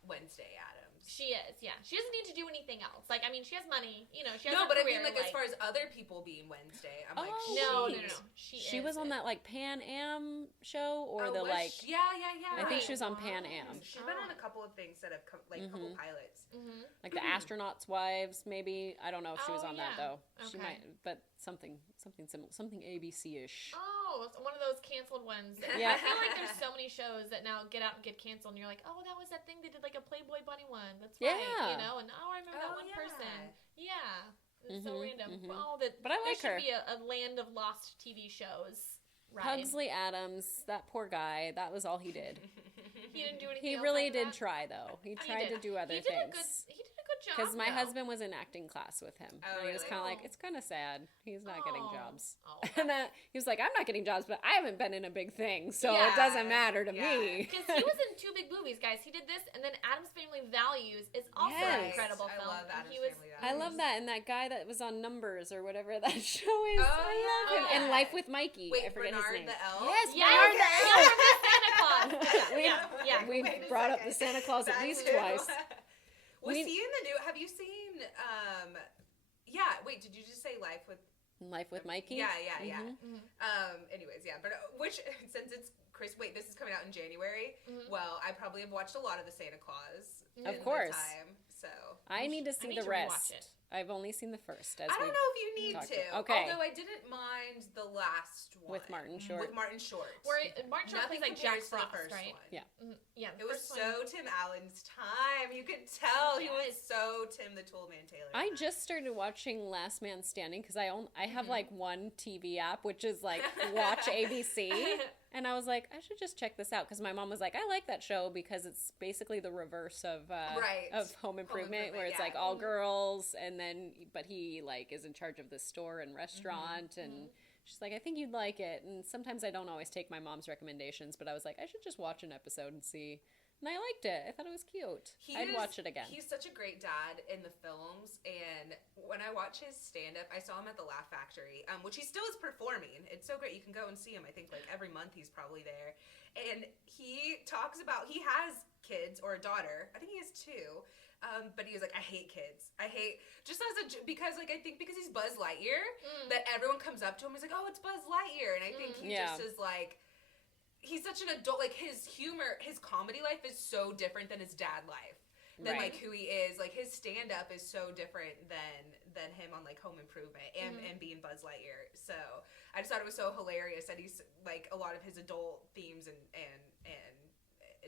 Wednesday Addams. She is, yeah. She doesn't need to do anything else. Like, I mean, she has money. You know, she has No, a but I career, mean, like as far as other people being Wednesday, I'm like, Oh, No. She was on that like Pan Am show or Oh, the was like. she? Yeah. I think she right. was on Pan Am, She's been on a couple of things that have come, like a couple pilots. Mm-hmm. like the astronauts' wives. Maybe I don't know if she was Oh, on that yeah. though. She Okay. might, but something similar, something ABC-ish. Oh, it's one of those canceled ones. Yeah. I feel like there's so many shows that now get out and get canceled, and you're like, oh, that was that thing they did like a Playboy Bunny one. That's right. Yeah. You know, and I remember that one person. Yeah. It's so random. Oh, But I like there her. should be a land of lost TV shows. Right. Pugsley Addams, that poor guy. That was all he did. He didn't do anything. He else really after did that? try though. He Oh, tried to did. do other He did things. He did a good job. Because my though. husband was in acting class with him. Oh, and he was really? kind of like, Oh. it's kind of sad. He's not getting Oh. jobs. Oh. And he was like, I'm not getting jobs, but I haven't been in a big thing, so Yeah. it doesn't matter to Yeah. me. Because he was in two big movies, guys. He did this, and then Addams Family Values is also Yes. an incredible I film. love and Addams he was, Family I love that. And that guy that was on Numbers or whatever that show is. Oh, I love him. yeah. And Life with Mikey. Wait, I forget Bernard his name. the Elf? Yes, Yeah, Bernard the yeah, Elf. from Santa Claus. We Wait a brought up the second. Santa Claus at That least too. twice. Was he in the new? Have you seen? Yeah. Wait. Did you just say Life with? Life with Mikey? Yeah. Mhm. Anyways, yeah. But which since it's Chris. Wait, this is coming out in January. Well, I probably have watched a lot of the Santa Claus. Of in course. The time, so I need to see need the to rest. rewatch it. I've only seen the first. As I don't we know if you need talked to. about. Okay. Although I didn't mind the last one With Martin Short. With Martin Short. Where Martin Short Nothing plays like Jack compares to the Frost, first right? one. Yeah. Yeah. It was first one- so Tim Allen's time. You could tell he was Yes. so Tim the Toolman Taylor. I just started watching Last Man Standing because I have like one TV app, which is like Watch ABC. And I was like, I should just check this out because my mom was like, I like that show because it's basically the reverse of Right. of Home Improvement, where it's yeah. like all girls, and then but he like is in charge of the store and restaurant, and she's like, I think you'd like it. And sometimes I don't always take my mom's recommendations, but I was like, I should just watch an episode and see. And I liked it. I thought it was cute. I'd watch it again. He's such a great dad in the films, and when I watch his stand-up, I saw him at the Laugh Factory, which he still is performing. It's so great. You can go and see him. I think like every month he's probably there. And he talks about, he has kids or a daughter. I think he has two. But he was like, I hate kids. I hate, just as because like, I think because he's Buzz Lightyear, that everyone comes up to him and is like, oh, it's Buzz Lightyear. And I think he just is like, he's such an adult, like his humor, his comedy life is so different than his dad life. Than like who he is. Like his stand up is so different than him on like Home Improvement and being Buzz Lightyear. So I just thought it was so hilarious that he's like a lot of his adult themes and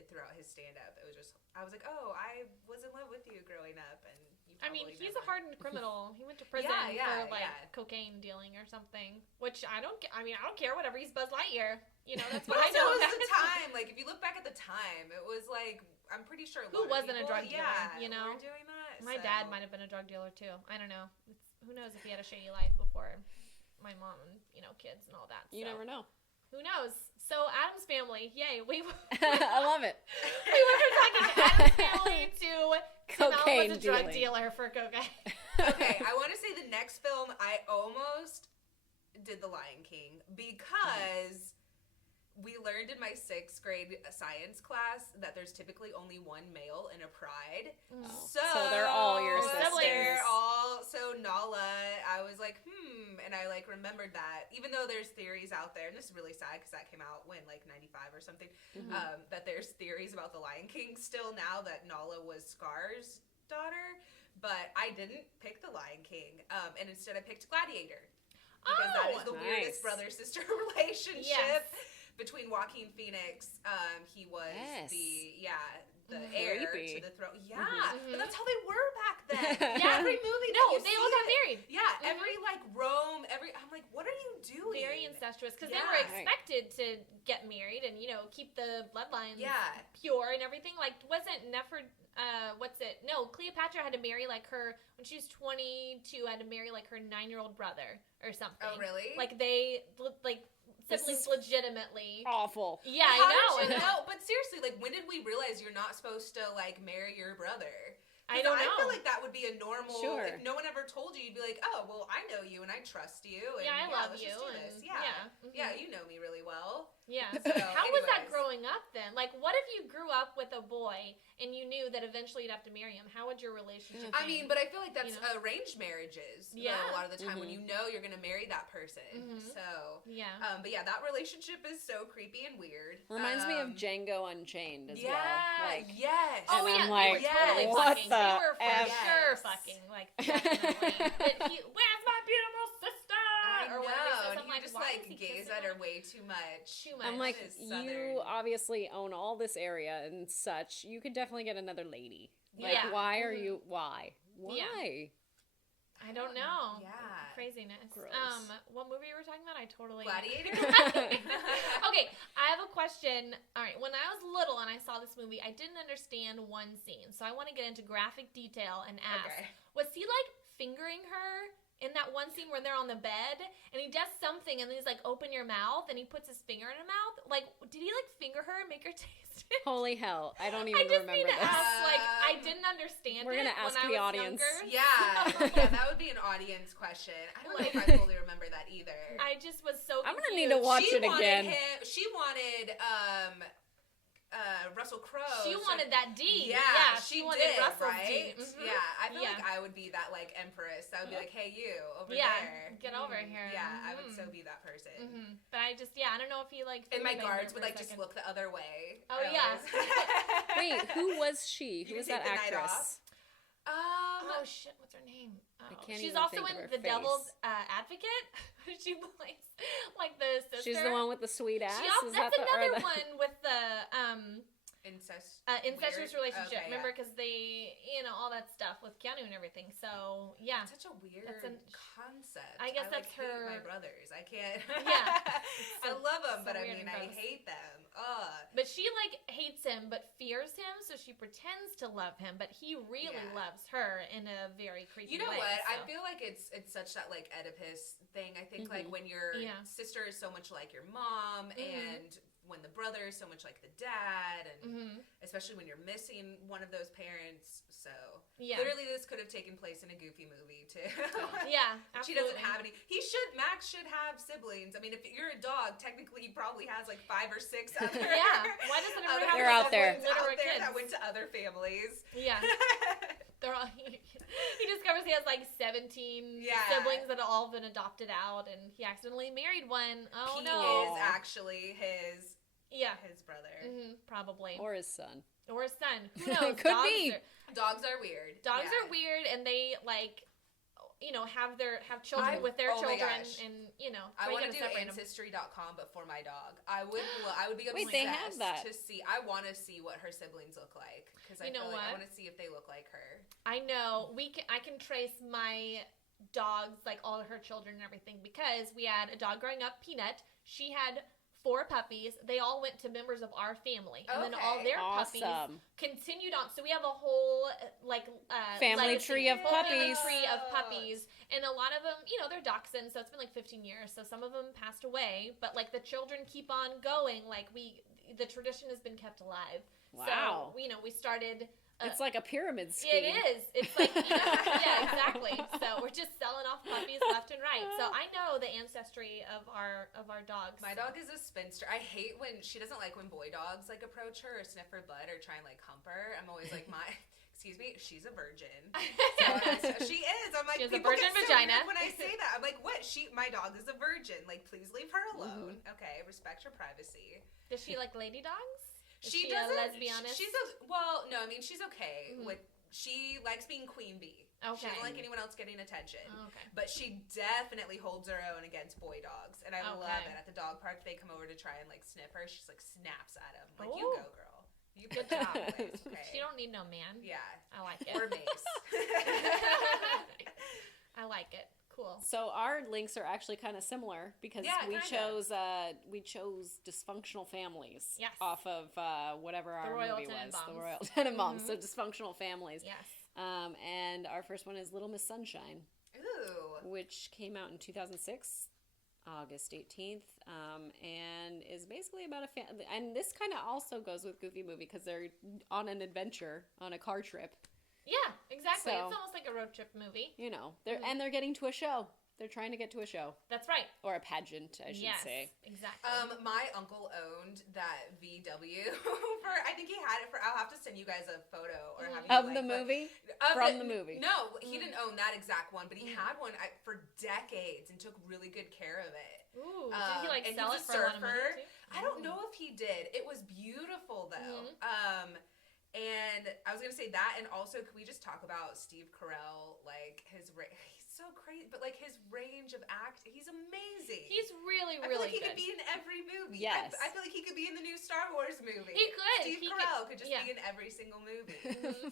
throughout his stand up. It was just, I was like, oh, I was in love with you growing up, and you I mean, probably he's a never. hardened criminal. He went to prison for like cocaine dealing or something. Which I don't care. Whatever. He's Buzz Lightyear. You know, that's what But I also know. it was the time. Like if you look back at the time, it was like I'm pretty sure Who wasn't a people, drug dealer, you know? were doing that. My dad might have been a drug dealer too. I don't know. Who knows if he had a shady life before my mom and, kids and all that. You never know. Who knows? So Addams Family, yay! I love it. We went from talking Addams Family to cocaine was a drug dealer for cocaine. Okay, I want to say the next film I almost did The Lion King because we learned in my 6th grade science class that there's typically only one male in a pride. Oh. So they're all your sisters. So Nala, I was like, and I remembered that, even though there's theories out there, and this is really sad because that came out when 95 or something, that there's theories about The Lion King still now that Nala was Scar's daughter, but I didn't pick The Lion King, and instead I picked Gladiator because that is the weirdest brother-sister relationship. Yes. Between Joaquin Phoenix, he was the heir to the throne. Yeah, but that's how they were back then. Every movie they all got married. Yeah, every Rome, I'm like, what are you doing? Very incestuous because they were expected to get married and keep the bloodline pure and everything. Wasn't Cleopatra had to marry her when she was 22. Had to marry her 9-year-old brother or something. Oh really? Siblings legitimately awful. Yeah, I know. No, but seriously, when did we realize you're not supposed to marry your brother? I don't know. I feel like that would be a normal. Sure. If no one ever told you, you'd be like, oh, well, I know you and I trust you. And, I love let's you. Just do this. Yeah, you know me really well. Yeah. So, how was that growing up then? What if you grew up with a boy and you knew that eventually you'd have to marry him? How would your relationship be? I mean, but I feel like that's arranged marriages. Yeah. A lot of the time when you know you're going to marry that person. So, but that relationship is so creepy and weird. Reminds me of Django Unchained as well. Yes. And I'm like, totally what fucking. They were for sure fucking. Definitely. But where's my beautiful sister? I know. And you just gaze at her way too much. I'm like, you obviously own all this area and such. You could definitely get another lady. Why are you? Why? Why? I don't know. Yeah. Craziness. Gross. What movie were we talking about? I totally... Gladiator? Okay, I have a question. All right, when I was little and I saw this movie, I didn't understand one scene. So I want to get into graphic detail and ask, was he, fingering her in that one scene where they're on the bed and he does something and then he's open your mouth and he puts his finger in her mouth? Did he finger her and make her taste it? Holy hell. I don't even remember this. I didn't understand We're going to ask the audience. Yeah, that would be an audience question. I don't know if I totally remember that either. I just was so confused. I'm going to need to watch it again. She wanted Russell Crowe. She wanted that D. Yeah, she wanted did, Russell's right? D. Mm-hmm. Yeah, I feel like I would be that empress. I would be like, hey, you over there. Get over here. Yeah, I would so be that person. But I just, I don't know if he and my guards would just look the other way. Oh yeah. Wait, who was she? Who was that actress? Oh shit, what's her name? I can't She's even also think in of her The face. Devil's Advocate. She plays the sister. She's the one with the sweet ass. That's another one with the weird? incestuous relationship. Okay, remember, because they, all that stuff with Keanu and everything. So yeah, such a weird concept. I guess that's hate her. My brothers, I can't. Yeah, I love them, but I mean, I hate them. But she hates him, but fears him, so she pretends to love him, but he really loves her in a very creepy way. You know what? So. I feel like it's such that Oedipus thing. I think when your sister is so much like your mom, and when the brother is so much like the dad, and especially when you're missing one of those parents. So literally, this could have taken place in a Goofy movie too. Yeah, absolutely. She doesn't have any. Max should have siblings. I mean, if you're a dog, technically he probably has 5 or 6 other. Why doesn't everyone have They're out there that went to other families? Yeah. They're all. He discovers he has 17 siblings that have all been adopted out, and he accidentally married one. Oh no! He is actually his brother, probably, or his son. Who knows? Could be. Dogs are weird. Dogs are weird, and they have children with their children, and I want to do ancestry.com, but for my dog, I would be obsessed. Wait, they have that. To see. I want to see what her siblings look like because I feel I want to see if they look like her. I know I can trace my dogs, all her children and everything, because we had a dog growing up, Peanut. She had 4 puppies. They all went to members of our family, and then all their puppies continued on. So we have a whole family tree of puppies. And a lot of them, you know, they're dachshunds, so it's been like 15 years. So some of them passed away, but like the children keep on going. Like the tradition has been kept alive. Wow. So, you know, we started. It's like a pyramid scheme. It is. It's like, you know, yeah, exactly. So we're just selling off puppies left and right. So I know the ancestry of our dogs. My dog is a spinster. I hate when she doesn't like when boy dogs like approach her or sniff her butt or try and like hump her. I'm always like, excuse me, she's a virgin. So she is. I'm like, she has a people virgin get so vagina. weird when I say that. I'm like, what? My dog is a virgin. Like, please leave her alone. Okay, respect her privacy. Does she like lady dogs? Is she doesn't. A lesbianist? She's no. I mean, she's okay with. She likes being queen bee. Okay. She doesn't like anyone else getting attention. Okay. But she definitely holds her own against boy dogs, and I love it. At the dog park, they come over to try and like sniff her. She's like snaps at him. Like, you go, girl. You good job. Okay. She don't need no man. Yeah. I like it. Or mace. I like it. Cool. So our links are actually kind of similar because we chose dysfunctional families off of whatever our movie was, the Royal Tenenbaums. So dysfunctional families. Yes. And our first one is Little Miss Sunshine. Ooh. Which came out in 2006, August 18th, and is basically about a family. And this kind of also goes with Goofy Movie because they're on an adventure on a car trip. Yeah, exactly. So, it's almost like a road trip movie. You know, they're getting to a show. They're trying to get to a show. That's right. Or a pageant, I should say. Exactly. My uncle owned that VW for, I think he had it for, I'll have to send you guys a photo or have you of the movie? From the movie. No, he didn't own that exact one, but he had one for decades and took really good care of it. Ooh, did he like sell it for a lot of money too? I don't know if he did. It was beautiful though. And I was going to say that, and also, could we just talk about Steve Carell, like, he's so crazy, but, like, his range of he's amazing. He's really, I feel really like he good. could be in every movie. Yes. I feel like he could be in the new Star Wars movie. He could. Steve Carell could just be in every single movie.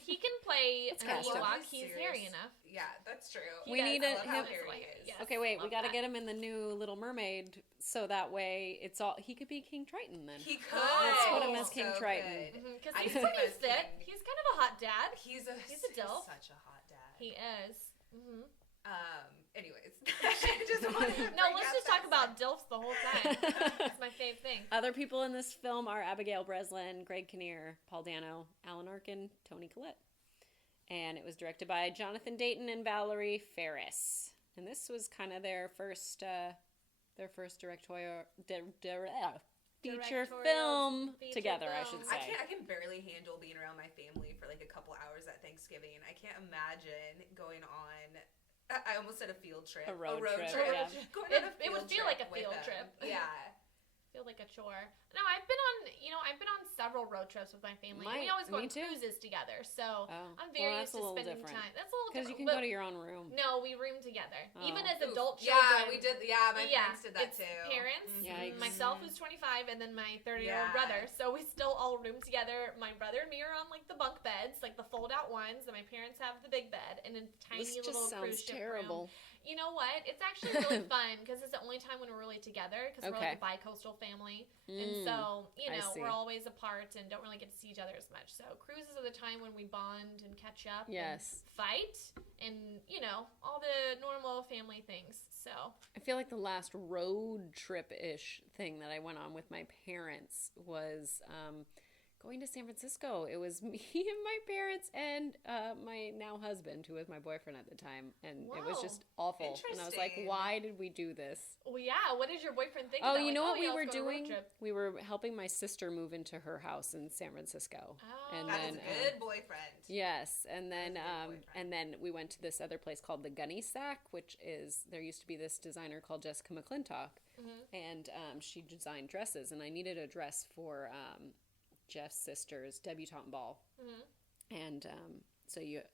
He can play Let's cast him. Ewok. He's hairy enough. Yeah, that's true. We need him. Yes, okay, wait, we got to get him in the new Little Mermaid, so that way he could be King Triton then. He could. Let's put him as King Triton. Because he's pretty fit. He's kind of a hot dad. He's a dilf. Such a hot dad. He is. Anyways, let's just talk about dilfs the whole time. That's my fave thing. Other people in this film are Abigail Breslin, Greg Kinnear, Paul Dano, Alan Arkin, Toni Collette. And it was directed by Jonathan Dayton and Valerie Ferris. And this was kind of their first feature film together, I should say. I can barely handle being around my family for like a couple hours at Thanksgiving. I can't imagine going on. I almost said a field trip. A road trip. Yeah. It would feel like a field trip. Yeah. Feel like a chore. No, I've been on several road trips with my family. We always go on cruises together, so I'm very used to spending time. That's a little different. Because you can go to your own room. No, we room together. Even as adult children. Yeah, we did. Yeah, my parents did that too. Parents, myself who's 25, and then my 30-year-old brother. So we still all room together. My brother and me are on like the bunk beds, like the fold-out ones, and my parents have the big bed and a tiny little cruise ship room. You know what? It's actually really fun because it's the only time when we're really together because we're like a bi-coastal family. And so, we're always apart and don't really get to see each other as much. So cruises are the time when we bond and catch up and fight and, all the normal family things. So I feel like the last road trip-ish thing that I went on with my parents was going to San Francisco. It was me and my parents and my now husband, who was my boyfriend at the time, and it was just awful. And I was like, why did we do this? Well, yeah. What did your boyfriend think? Oh, you know what we were doing? We were helping my sister move into her house in San Francisco. Oh, and then, a good boyfriend. Yes, and then we went to this other place called the Gunny Sack, which is there used to be this designer called Jessica McClintock, and she designed dresses, and I needed a dress for Jeff's sister's debutante ball. And so the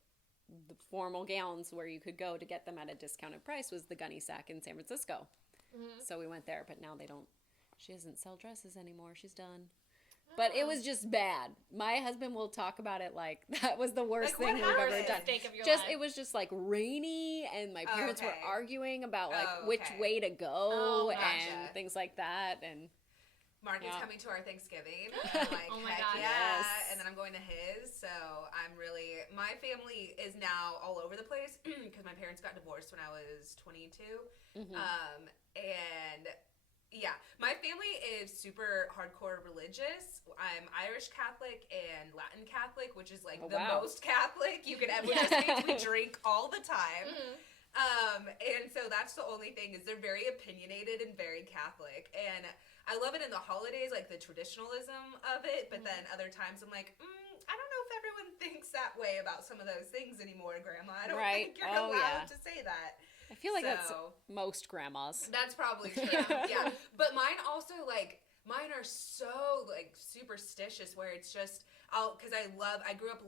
formal gowns where you could go to get them at a discounted price was the Gunny Sack in San Francisco. So we went there, but now she doesn't sell dresses anymore. She's done. But it was just bad. My husband will talk about it like that was the worst thing we've ever done. It was just like rainy, and my parents were arguing about like which way to go and things like that. And Mark is Yeah. coming to our Thanksgiving. I'm like, Oh my heck gosh. yeah. Yes. And then I'm going to his. So I'm really, my family is now all over the place because my parents got divorced when I was 22. Mhm. And yeah, my family is super hardcore religious. I'm Irish Catholic and Latin Catholic, which is like Oh, the wow. most Catholic you could ever, which just means we drink all the time. And so that's the only thing is they're very opinionated and very Catholic. And I love it in the holidays, like the traditionalism of it. But then other times I'm like, I don't know if everyone thinks that way about some of those things anymore, Grandma. I don't Right. think you're Oh, allowed yeah. to say that. I feel like that's So- most grandmas. That's probably true. Yeah. But mine also, like, mine are so, like, superstitious where it's just, because I grew up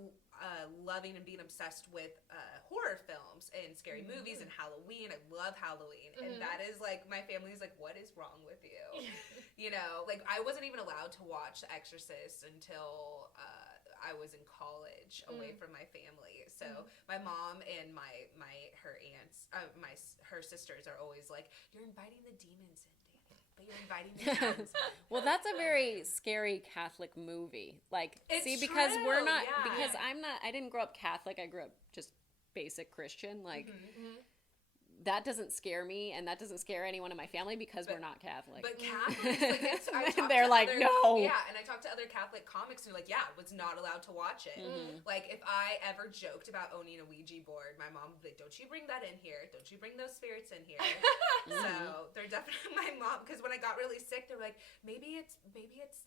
loving and being obsessed with horror films and scary movies and Halloween. I love Halloween. And that is, like, my family's like, what is wrong with you? You know, like, I wasn't even allowed to watch The Exorcist until I was in college away from my family. So my mom and her aunts, her sisters are always like, you're inviting the demons in, Dani, but you're inviting the demons in. Well, that's a very scary Catholic movie. Like, It's see, because true, we're not, yeah. because I didn't grow up Catholic. I grew up just basic Christian. Like, that doesn't scare me, and that doesn't scare anyone in my family because we're not Catholic. But Catholics, like, I talked They're to like, other, no. Yeah, and I talked to other Catholic comics who are like, yeah, was not allowed to watch it. Like, if I ever joked about owning a Ouija board, my mom would be like, don't you bring that in here. Don't you bring those spirits in here. So they're definitely my mom, because when I got really sick, they were like, maybe it's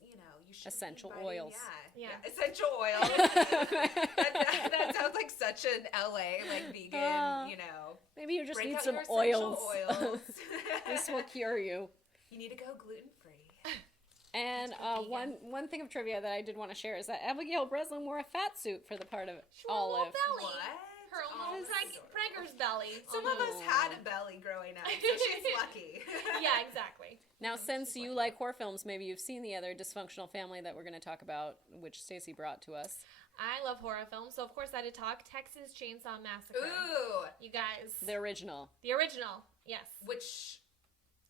you know, you should Essential inviting, oils. Yeah, essential oils. that sounds like such an LA, like, vegan, you know. Maybe you just Break need out some your essential oils. This will cure you. You need to go gluten-free. And one thing of trivia that I did want to share is that Abigail Breslin wore a fat suit for the part of She wore a little Olive. belly. What? Her Oh, little that's Prager's belly. Some of us had a belly growing up, so she's lucky. Yeah, exactly. Now, since you like horror films, maybe you've seen the other dysfunctional family that we're going to talk about, which Stacey brought to us. I love horror films, so of course I had to talk Texas Chainsaw Massacre. Ooh. You guys. The original. The original, yes. Which...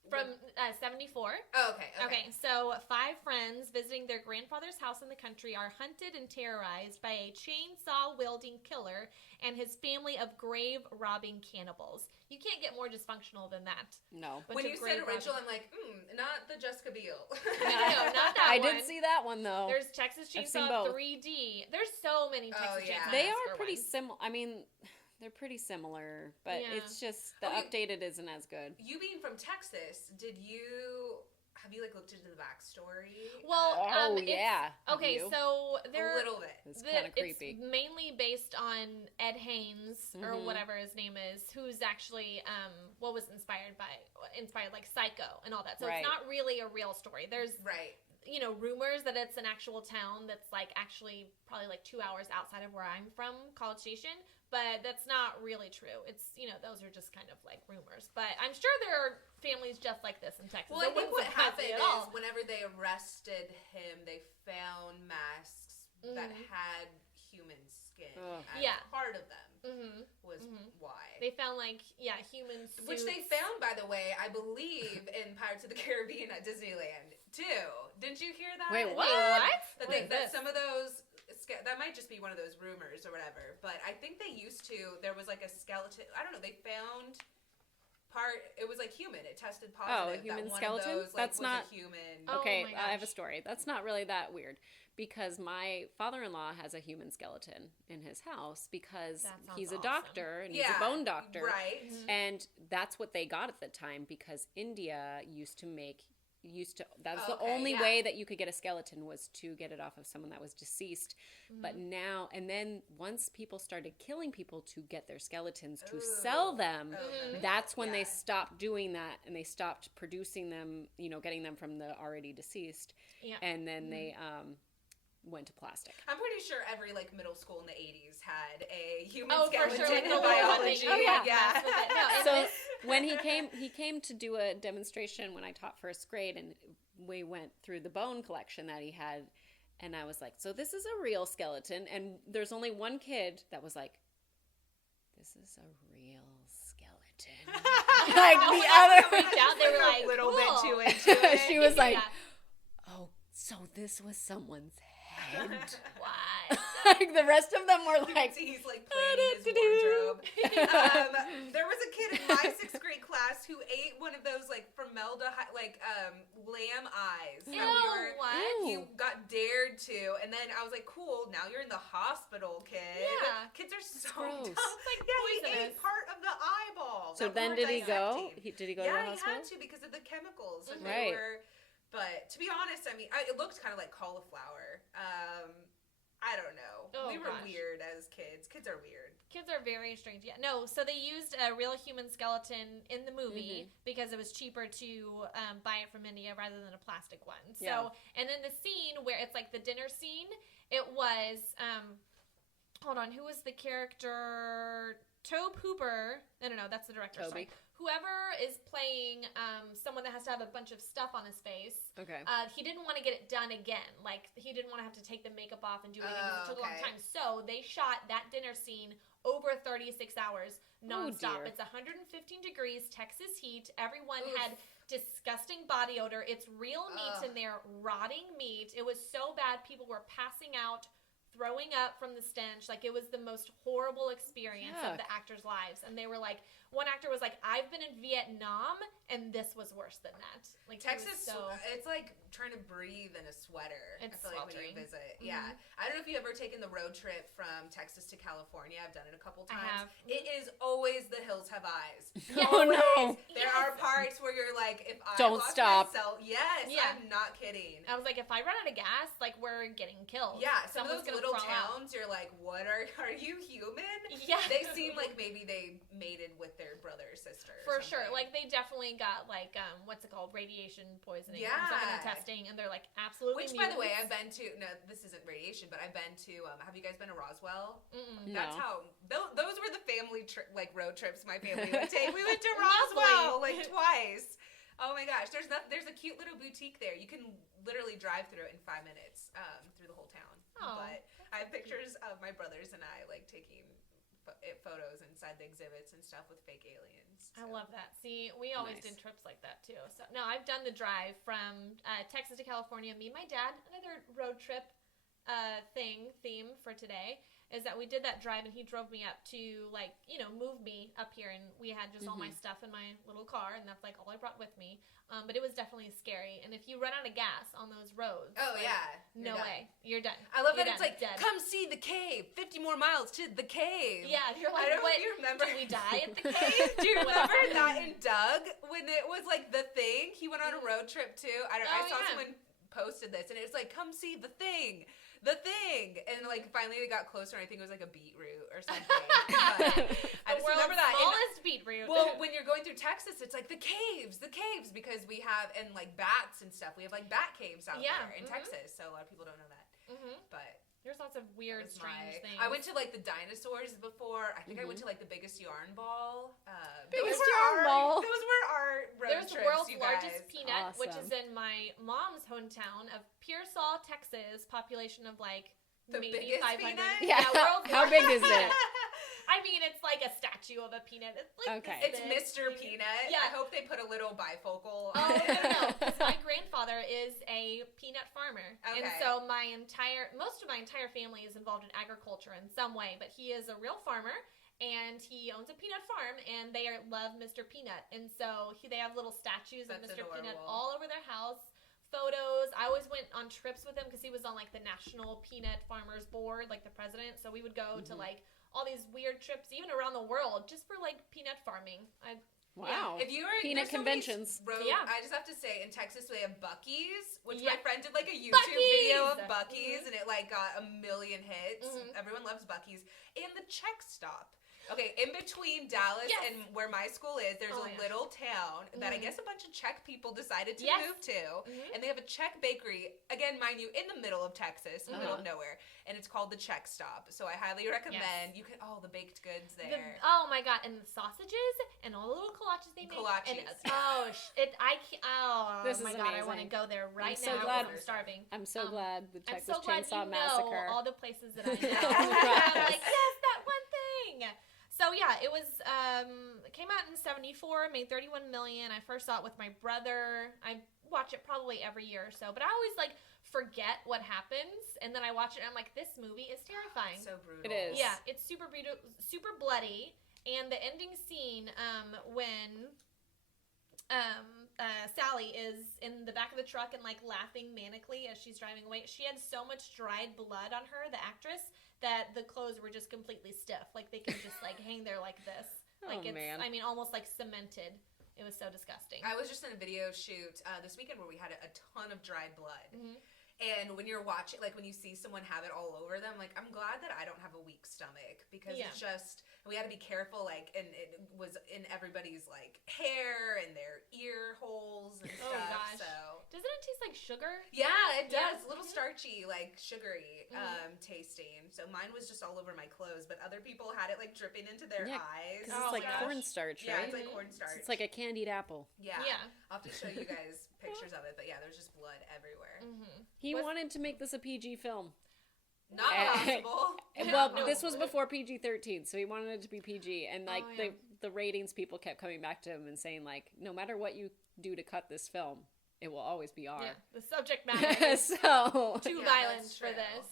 From 74. Oh, okay. Okay, so 5 friends visiting their grandfather's house in the country are hunted and terrorized by a chainsaw-wielding killer and his family of grave-robbing cannibals. You can't get more dysfunctional than that. No. When you said original, I'm like, not the Jessica Biel. No, not that I one. did see that one, though. There's Texas I've seen Chainsaw both. 3D. There's so many Texas yeah. Chainsaw They Massacre are pretty ones. similar. I mean, they're pretty similar, but Yeah. it's just the Okay. updated isn't as good. You being from Texas, have you, like, looked into the backstory? Well, yeah. Have Okay, you? so A they're little bit. It's kind of creepy. It's mainly based on Ed Haynes or Mhm. whatever his name is, who's actually what was inspired like Psycho and all that. So Right. it's not really a real story. There's Right. rumors that it's an actual town that's like actually probably like 2 hours outside of where I'm from, College Station, but that's not really true. It's those are just kind of like rumors. But I'm sure there are families just like this in Texas. Well, I It think wouldn't what surprise me happened at all. is whenever they arrested him, they found masks that had human skin Ugh. as Yeah. part of them. Was Mhm. why. They found human suits. Which they found, by the way, I believe, in Pirates of the Caribbean at Disneyland, too. Didn't you hear that? Wait, what? That some of those, that might just be one of those rumors or whatever, but I think they used to, there was like a skeleton, I don't know, they found it was like human, it tested positive. Oh, a human that one skeleton? Of those, That's was not- a human. Oh Okay, my I have a gosh. story. That's not really that weird because my father-in-law has a human skeleton in his house because That sounds he's a awesome. doctor and he's a bone doctor. Right. And that's what they got at the time because India used to that's the Okay, only yeah. way that you could get a skeleton was to get it off of someone that was deceased. But now, and then once people started killing people to get their skeletons to sell them, that's when they stopped doing that and they stopped producing them, getting them from the already deceased. Yeah. And then they went to plastic. I'm pretty sure every like middle school in the 80s had a human Oh, for skeleton sure, with in the little one biology. that you yeah. mess with it. No, So it's- when he came to do a demonstration when I taught first grade, and we went through the bone collection that he had, and I was like, so this is a real skeleton, and there's only one kid that was like, this is a real skeleton. Like Oh, the when other freaked out, they were like, a little cool. bit too into it. she was like, Yeah. oh so this was someone's head. What? Like the rest of them were like, he's like planning his wardrobe. There was a kid in my 6th grade class who ate one of those like formaldehyde, like lamb eyes. Ew, That what? you got dared to, and then I was like, cool, now you're in the hospital, kid. Yeah. Kids are so gross. dumb. Like Yeah, he poisonous. ate part of the eyeball. so that then we were did he go? dissecting. Did he go to the Yeah, he hospital? had to because of the chemicals. And Right. they were, but to be honest, I mean, it looked kind of like cauliflower. I don't know. Oh, We were gosh. weird as kids. Kids are weird. Kids are very strange. Yeah, no. So they used a real human skeleton in the movie because it was cheaper to buy it from India rather than a plastic one. So, Yeah. and then the scene where it's like the dinner scene, it was hold on, who was the character? Tobe Hooper. No, that's the director. Toby. Sorry. Whoever is playing someone that has to have a bunch of stuff on his face. Okay. He didn't want to get it done again. Like, he didn't want to have to take the makeup off and do it again. 'Cause it took a long Okay. time. So they shot that dinner scene over 36 hours nonstop. dear. It's 115 degrees, Texas heat. Everyone Oof. had disgusting body odor. It's real meat in there, rotting meat. It was so bad. People were passing out, throwing up from the stench. Like, it was the most horrible experience of Yuck. the actors' lives. And they were like, one actor was like, I've been in Vietnam, and this was worse than that. Like, it was Texas, so... it's like trying to breathe in a sweater. It's I feel like when you sweltering. visit. Yeah. I don't know if you've ever taken the road trip from Texas to California. I've done it a couple I times. have. It is always the hills have eyes. Oh, no. Always. There Yes. are parts where you're like, if I Don't lost stop. myself, yes, Yeah. I'm not kidding. I was like, if I run out of gas, like, we're getting killed. Yeah, some of Someone's those gonna little crawl out. towns, you're like, what are you human? Yeah. They seem like maybe they mated with their brother or sister. For or sure. something. Like, they definitely got, like, what's it called? Radiation poisoning. Yeah. Or something in testing, and they're, like, absolutely Which, by the way, mutants. I've been to. No, this isn't radiation, but I've been to. Have you guys been to Roswell? Mm-mm. No. That's how. Those were the family road trips my family would take. We went to Lovely. Roswell like twice. Oh my gosh, there's a cute little boutique there. You can literally drive through it in 5 minutes through the whole town. Oh, But I have pictures of my brothers and I like taking photos inside the exhibits and stuff with fake aliens. I love that. See, we always Nice. did trips like that, too. So, no, I've done the drive from Texas to California. Me and my dad, another road trip theme for today, is that we did that drive, and he drove me up to, like, move me up here, and we had just all my stuff in my little car, and that's, like, all I brought with me. But it was definitely scary. And if you run out of gas on those roads, Oh like, yeah. no way. You're done. I love You're that it's done. like, Dead. come see the cave. 50 more miles to the cave. Yeah, you're like, I don't know what? if you remember. Do we die at the cave? Do you remember What that happened? in Doug when it was like the thing? He went on a road trip too. I Oh, saw yeah. someone posted this and it was like, come see the thing. And like finally they got closer and I think it was like a beetroot or something. But I The just remember world's that. And- smallest beetroot. well, when you're going through Texas, it's like the caves, because we have, and like bats and stuff. We have like bat caves out Yeah, there in Texas, so a lot of people don't know that. But There's lots of weird, that was strange things. I went to like the dinosaurs before. I think I went to like the biggest yarn ball. Biggest those were yarn ball. Those were our road There's the trips, world's you largest guys. peanut, which is Awesome. in my mom's hometown of Pearsall, Texas. Population of like The maybe biggest 500. peanut? Yeah. world's How big is it? I mean, it's like a statue of a peanut. It's like Okay. this It's big. Mr. Peanut. Yeah. I hope they put a little bifocal Oh, on it. no. 'Cause my grandfather is a peanut farmer. And Okay. so most of my entire family is involved in agriculture in some way, but he is a real farmer. And he owns a peanut farm, and they love Mr. Peanut. And so they have little statues of That's Mr. Peanut adorable. all over their house. Photos. I always went on trips with him because he was on like the National Peanut Farmers Board, like the president. So we would go to like all these weird trips, even around the world, just for like peanut farming. Wow. If you were Peanut there's so many conventions. Yeah. I just have to say, in Texas we have Buc-ee's, which Yeah. my friend did like a YouTube Buc-ee's! video of Buc-ee's, and it like got 1 million hits. Everyone loves Buc-ee's, and the Check Stop. Okay, in between Dallas Yes. and where my school is, there's Oh, a yeah. little town that I guess a bunch of Czech people decided to Yes. move to, and they have a Czech bakery. Again, mind you, in the middle of Texas, in the middle of nowhere, and it's called the Check Stop. So I highly recommend. You can the baked goods there. Oh my god! And the sausages and all the little kolaches they make. Kolaches. And This my is god! I want to amazing. go there right so now. glad- I'm starving. I'm so glad the I'm Texas so glad Chainsaw you Massacre. know all the places that I know. I'm like, yes, that one thing. So yeah, it was it came out in 1974, made $31 million. I first saw it with my brother. I watch it probably every year or so, but I always like forget what happens, and then I watch it and I'm like, this movie is terrifying. So brutal. It is. Yeah, it's super brutal, super bloody, and the ending scene when Sally is in the back of the truck and like laughing manically as she's driving away. She had so much dried blood on her, the actress, that the clothes were just completely stiff. Like they could just like hang there like this. Like man. I mean, almost like cemented. It was so disgusting. I was just in a video shoot this weekend where we had a ton of dried blood. Mm-hmm. And when you're watching, like when you see someone have it all over them, like I'm glad that I don't have a weak stomach because it's just, we had to be careful, like, and it was in everybody's like hair and their ear holes and stuff. Oh gosh. So doesn't it taste like sugar? Yeah, it does. A little starchy, like sugary tasting. So mine was just all over my clothes, but other people had it like dripping into their eyes. Because it's like cornstarch, right? Yeah, it's like cornstarch. It's like a candied apple. Yeah. I'll have to show you guys pictures of it, but yeah, there's just blood everywhere. He wanted to make this a PG film. Not possible. Well, this was before PG-13, so he wanted it to be PG, and like the ratings people kept coming back to him and saying like, no matter what you do to cut this film, it will always be R. Yeah, the subject matter is so too violent for this.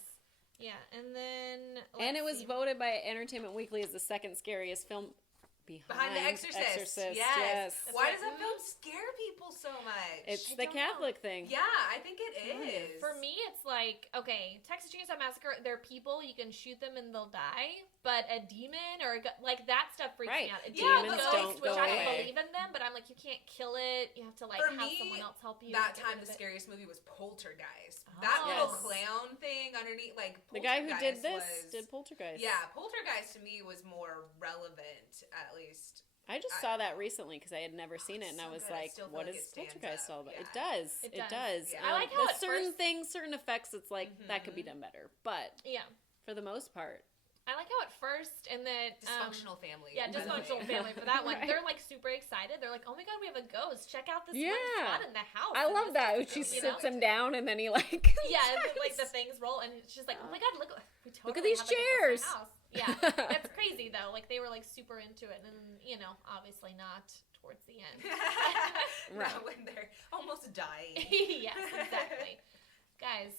Yeah, and then it was voted by Entertainment Weekly as the second scariest film behind The Exorcist. Yes. Why does that film scare people so much? It's the Catholic thing. Yeah, I think it is. For me, it's like, okay, Texas Chainsaw Massacre, they're people, you can shoot them and they'll die, but a demon or like that stuff freaks me out. A demons ghost, don't go which I away. believe in them, but I'm like, you can't kill it. You have to like have someone else help you. That time, the scariest movie was Poltergeist. That little clown thing underneath, like the guy who did this did Poltergeist. Yeah, Poltergeist to me was more relevant, at least. I just saw that recently because I had never seen it, and I was like, "What is Poltergeist all about?" It does. It does. Yeah. I like how certain things, certain effects. It's like that could be done better, but for the most part. I like how at first, and then Dysfunctional Family. Yeah, Dysfunctional Family for that one. They're like super excited. They're like, "Oh my god, we have a ghost! Check out this one spot in the house." I love that. She sits him down, and then he like like the things roll, and she's like, "Oh my god, look at these chairs." Yeah, that's crazy though. Like they were like super into it, and obviously not towards the end. Not when they're almost dying. Yes, exactly, guys.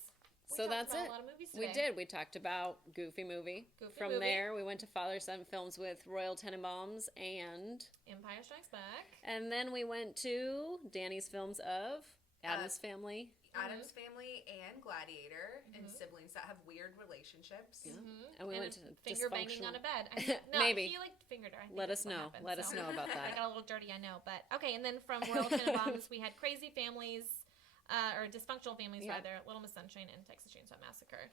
So that's it. A lot of movies today. We did. We talked about Goofy movie. From there, we went to Father-Son Films with Royal Tenenbaums and Empire Strikes Back. And then we went to Dani's films of Addams Family. Addams Family and Gladiator and siblings that have weird relationships. And we went to finger banging on a bed. Maybe. He like fingered her. Let us know. Let us know about that. I got a little dirty, I know. But okay, and then from Royal Tenenbaums, we had Crazy Families. Or Dysfunctional Families, rather, Little Miss Sunshine and Texas Chainsaw Massacre.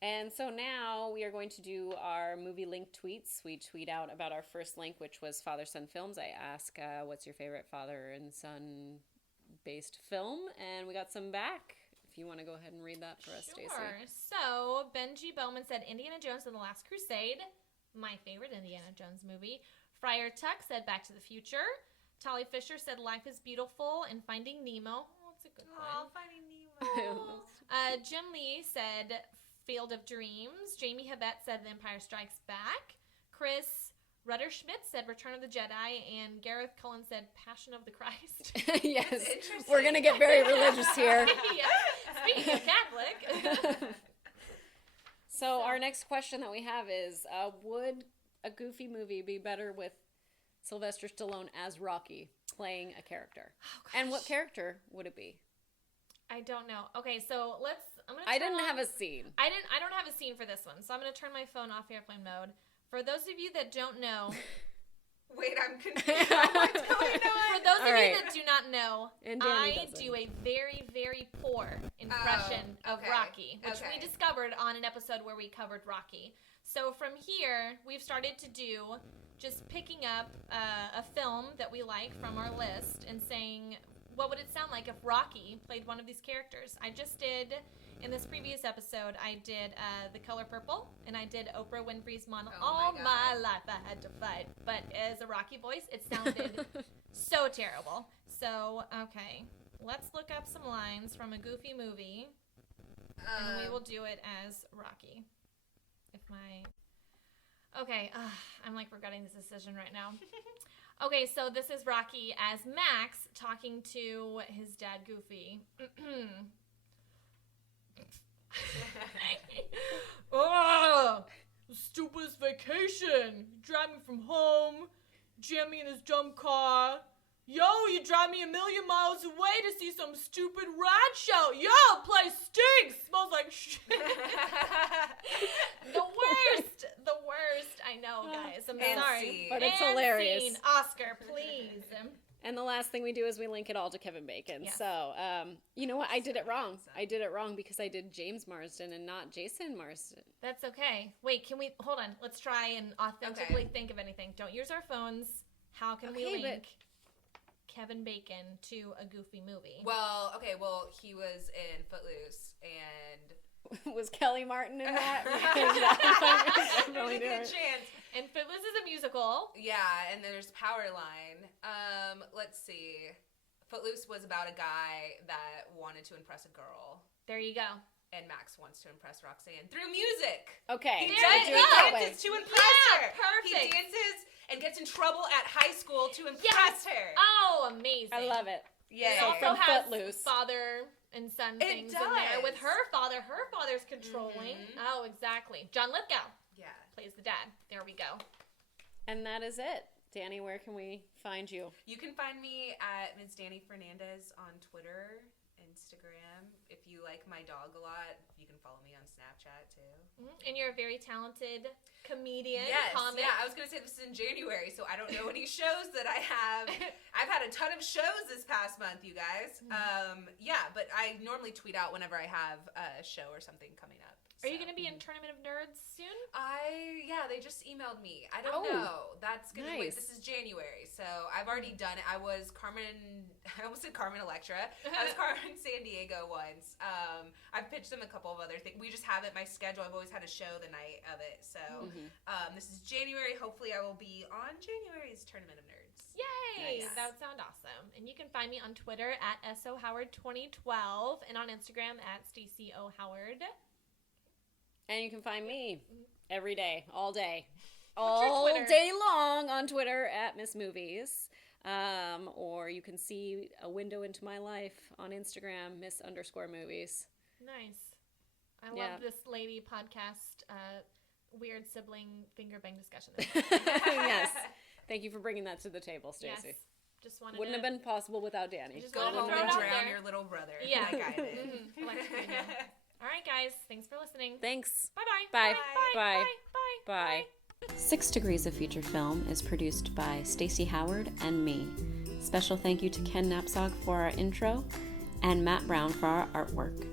And so now we are going to do our movie link tweets. We tweet out about our first link, which was Father-Son Films. I ask, what's your favorite father and son-based film? And we got some back. If you want to go ahead and read that for us, Stacey. Sure. So, Benji Bowman said Indiana Jones and the Last Crusade. My favorite Indiana Jones movie. Friar Tuck said Back to the Future. Tolly Fisher said Life is Beautiful and Finding Nemo. Good one. Finding Nemo. Jim Lee said Field of Dreams. Jamie Habett said The Empire Strikes Back. Chris Rudder-Schmidt said Return of the Jedi. And Gareth Cullen said Passion of the Christ. Yes. We're going to get very religious here. Speaking of Catholic. So our next question that we have is, would a Goofy movie be better with Sylvester Stallone as Rocky playing a character? And what character would it be? I don't know. Okay, so I didn't have a scene. I don't have a scene for this one, so I'm gonna turn my phone off airplane mode. For those of you that don't know, wait, I'm confused. What's going on? For those of you that do not know, I do a very, very poor impression of Rocky, which we discovered on an episode where we covered Rocky. So from here, we've started to do just picking up a film that we like from our list and saying, what would it sound like if Rocky played one of these characters? I just did, in this previous episode, I did The Color Purple, and I did Oprah Winfrey's monologue. All my life I had to fight. But as a Rocky voice, it sounded so terrible. So, okay, let's look up some lines from a Goofy movie, and we will do it as Rocky. Okay, I'm like regretting this decision right now. Okay, so this is Rocky as Max talking to his dad, Goofy. Oh, stupidest vacation. You drive me from home, jam me in this dumb car. Yo, you drive me 1,000,000 miles away to see some stupid ride show. Yo, place stinks. Smells like shit. The worst. I know, guys. I'm sorry. But it's hilarious. Scene. Oscar, please. And the last thing we do is we link it all to Kevin Bacon. Yes. So, you know what? I did it wrong. I did it wrong because I did James Marsden and not Jason Marsden. That's okay. Wait, can we... Hold on. Let's try and authentically think of anything. Don't use our phones. How can we link Kevin Bacon to a Goofy movie? Well, he was in Footloose, and... Was Kelly Martin in that? Really good chance. And Footloose is a musical. Yeah, and there's Powerline. Let's see. Footloose was about a guy that wanted to impress a girl. There you go. And Max wants to impress Roxanne through music. Okay. He dances to impress her. Perfect. He dances and gets in trouble at high school to impress her. Oh, amazing. I love it. Yeah. It also has father and son things in there. With her father's controlling. Mm-hmm. Oh, exactly. John Lithgow. Yeah. Plays the dad. There we go. And that is it. Dani, where can we find you? You can find me at Ms. Dani Fernandez on Twitter, Instagram. If you like my dog a lot, you can follow me on Snapchat too. And you're a very talented comedian. Yes, comic. yeah. I was going to say this is in January, so I don't know any shows that I have. I've had a ton of shows this past month, you guys. But I normally tweet out whenever I have a show or something coming up. Are you going to be in Tournament of Nerds soon? They just emailed me. I don't know. That's going to wait. This is January, so I've already done it. I was I almost said Carmen Electra. I was Carmen San Diego once. I've pitched them a couple of other things. We just haven't, my schedule, I've always had a show the night of it. So this is January. Hopefully I will be on January's Tournament of Nerds. Yay! Nice. That would sound awesome. And you can find me on Twitter at SOHoward2012 and on Instagram at StaceyOHoward. And you can find me every day, all day long on Twitter at Miss Movies. Or you can see a window into my life on Instagram, Miss_movies. Nice. I love this lady podcast, weird sibling finger bang discussion. Yes. Thank you for bringing that to the table, Stacey. Yes. Just Wouldn't have been possible without Dani. Just go home and drown your little brother. Yeah. Like I did. All right, guys. Thanks for listening. Thanks. Bye-bye. Bye. Bye. 6 Degrees of Feature Film is produced by Stacey Howard and me. Special thank you to Ken Knapsack for our intro and Matt Brown for our artwork.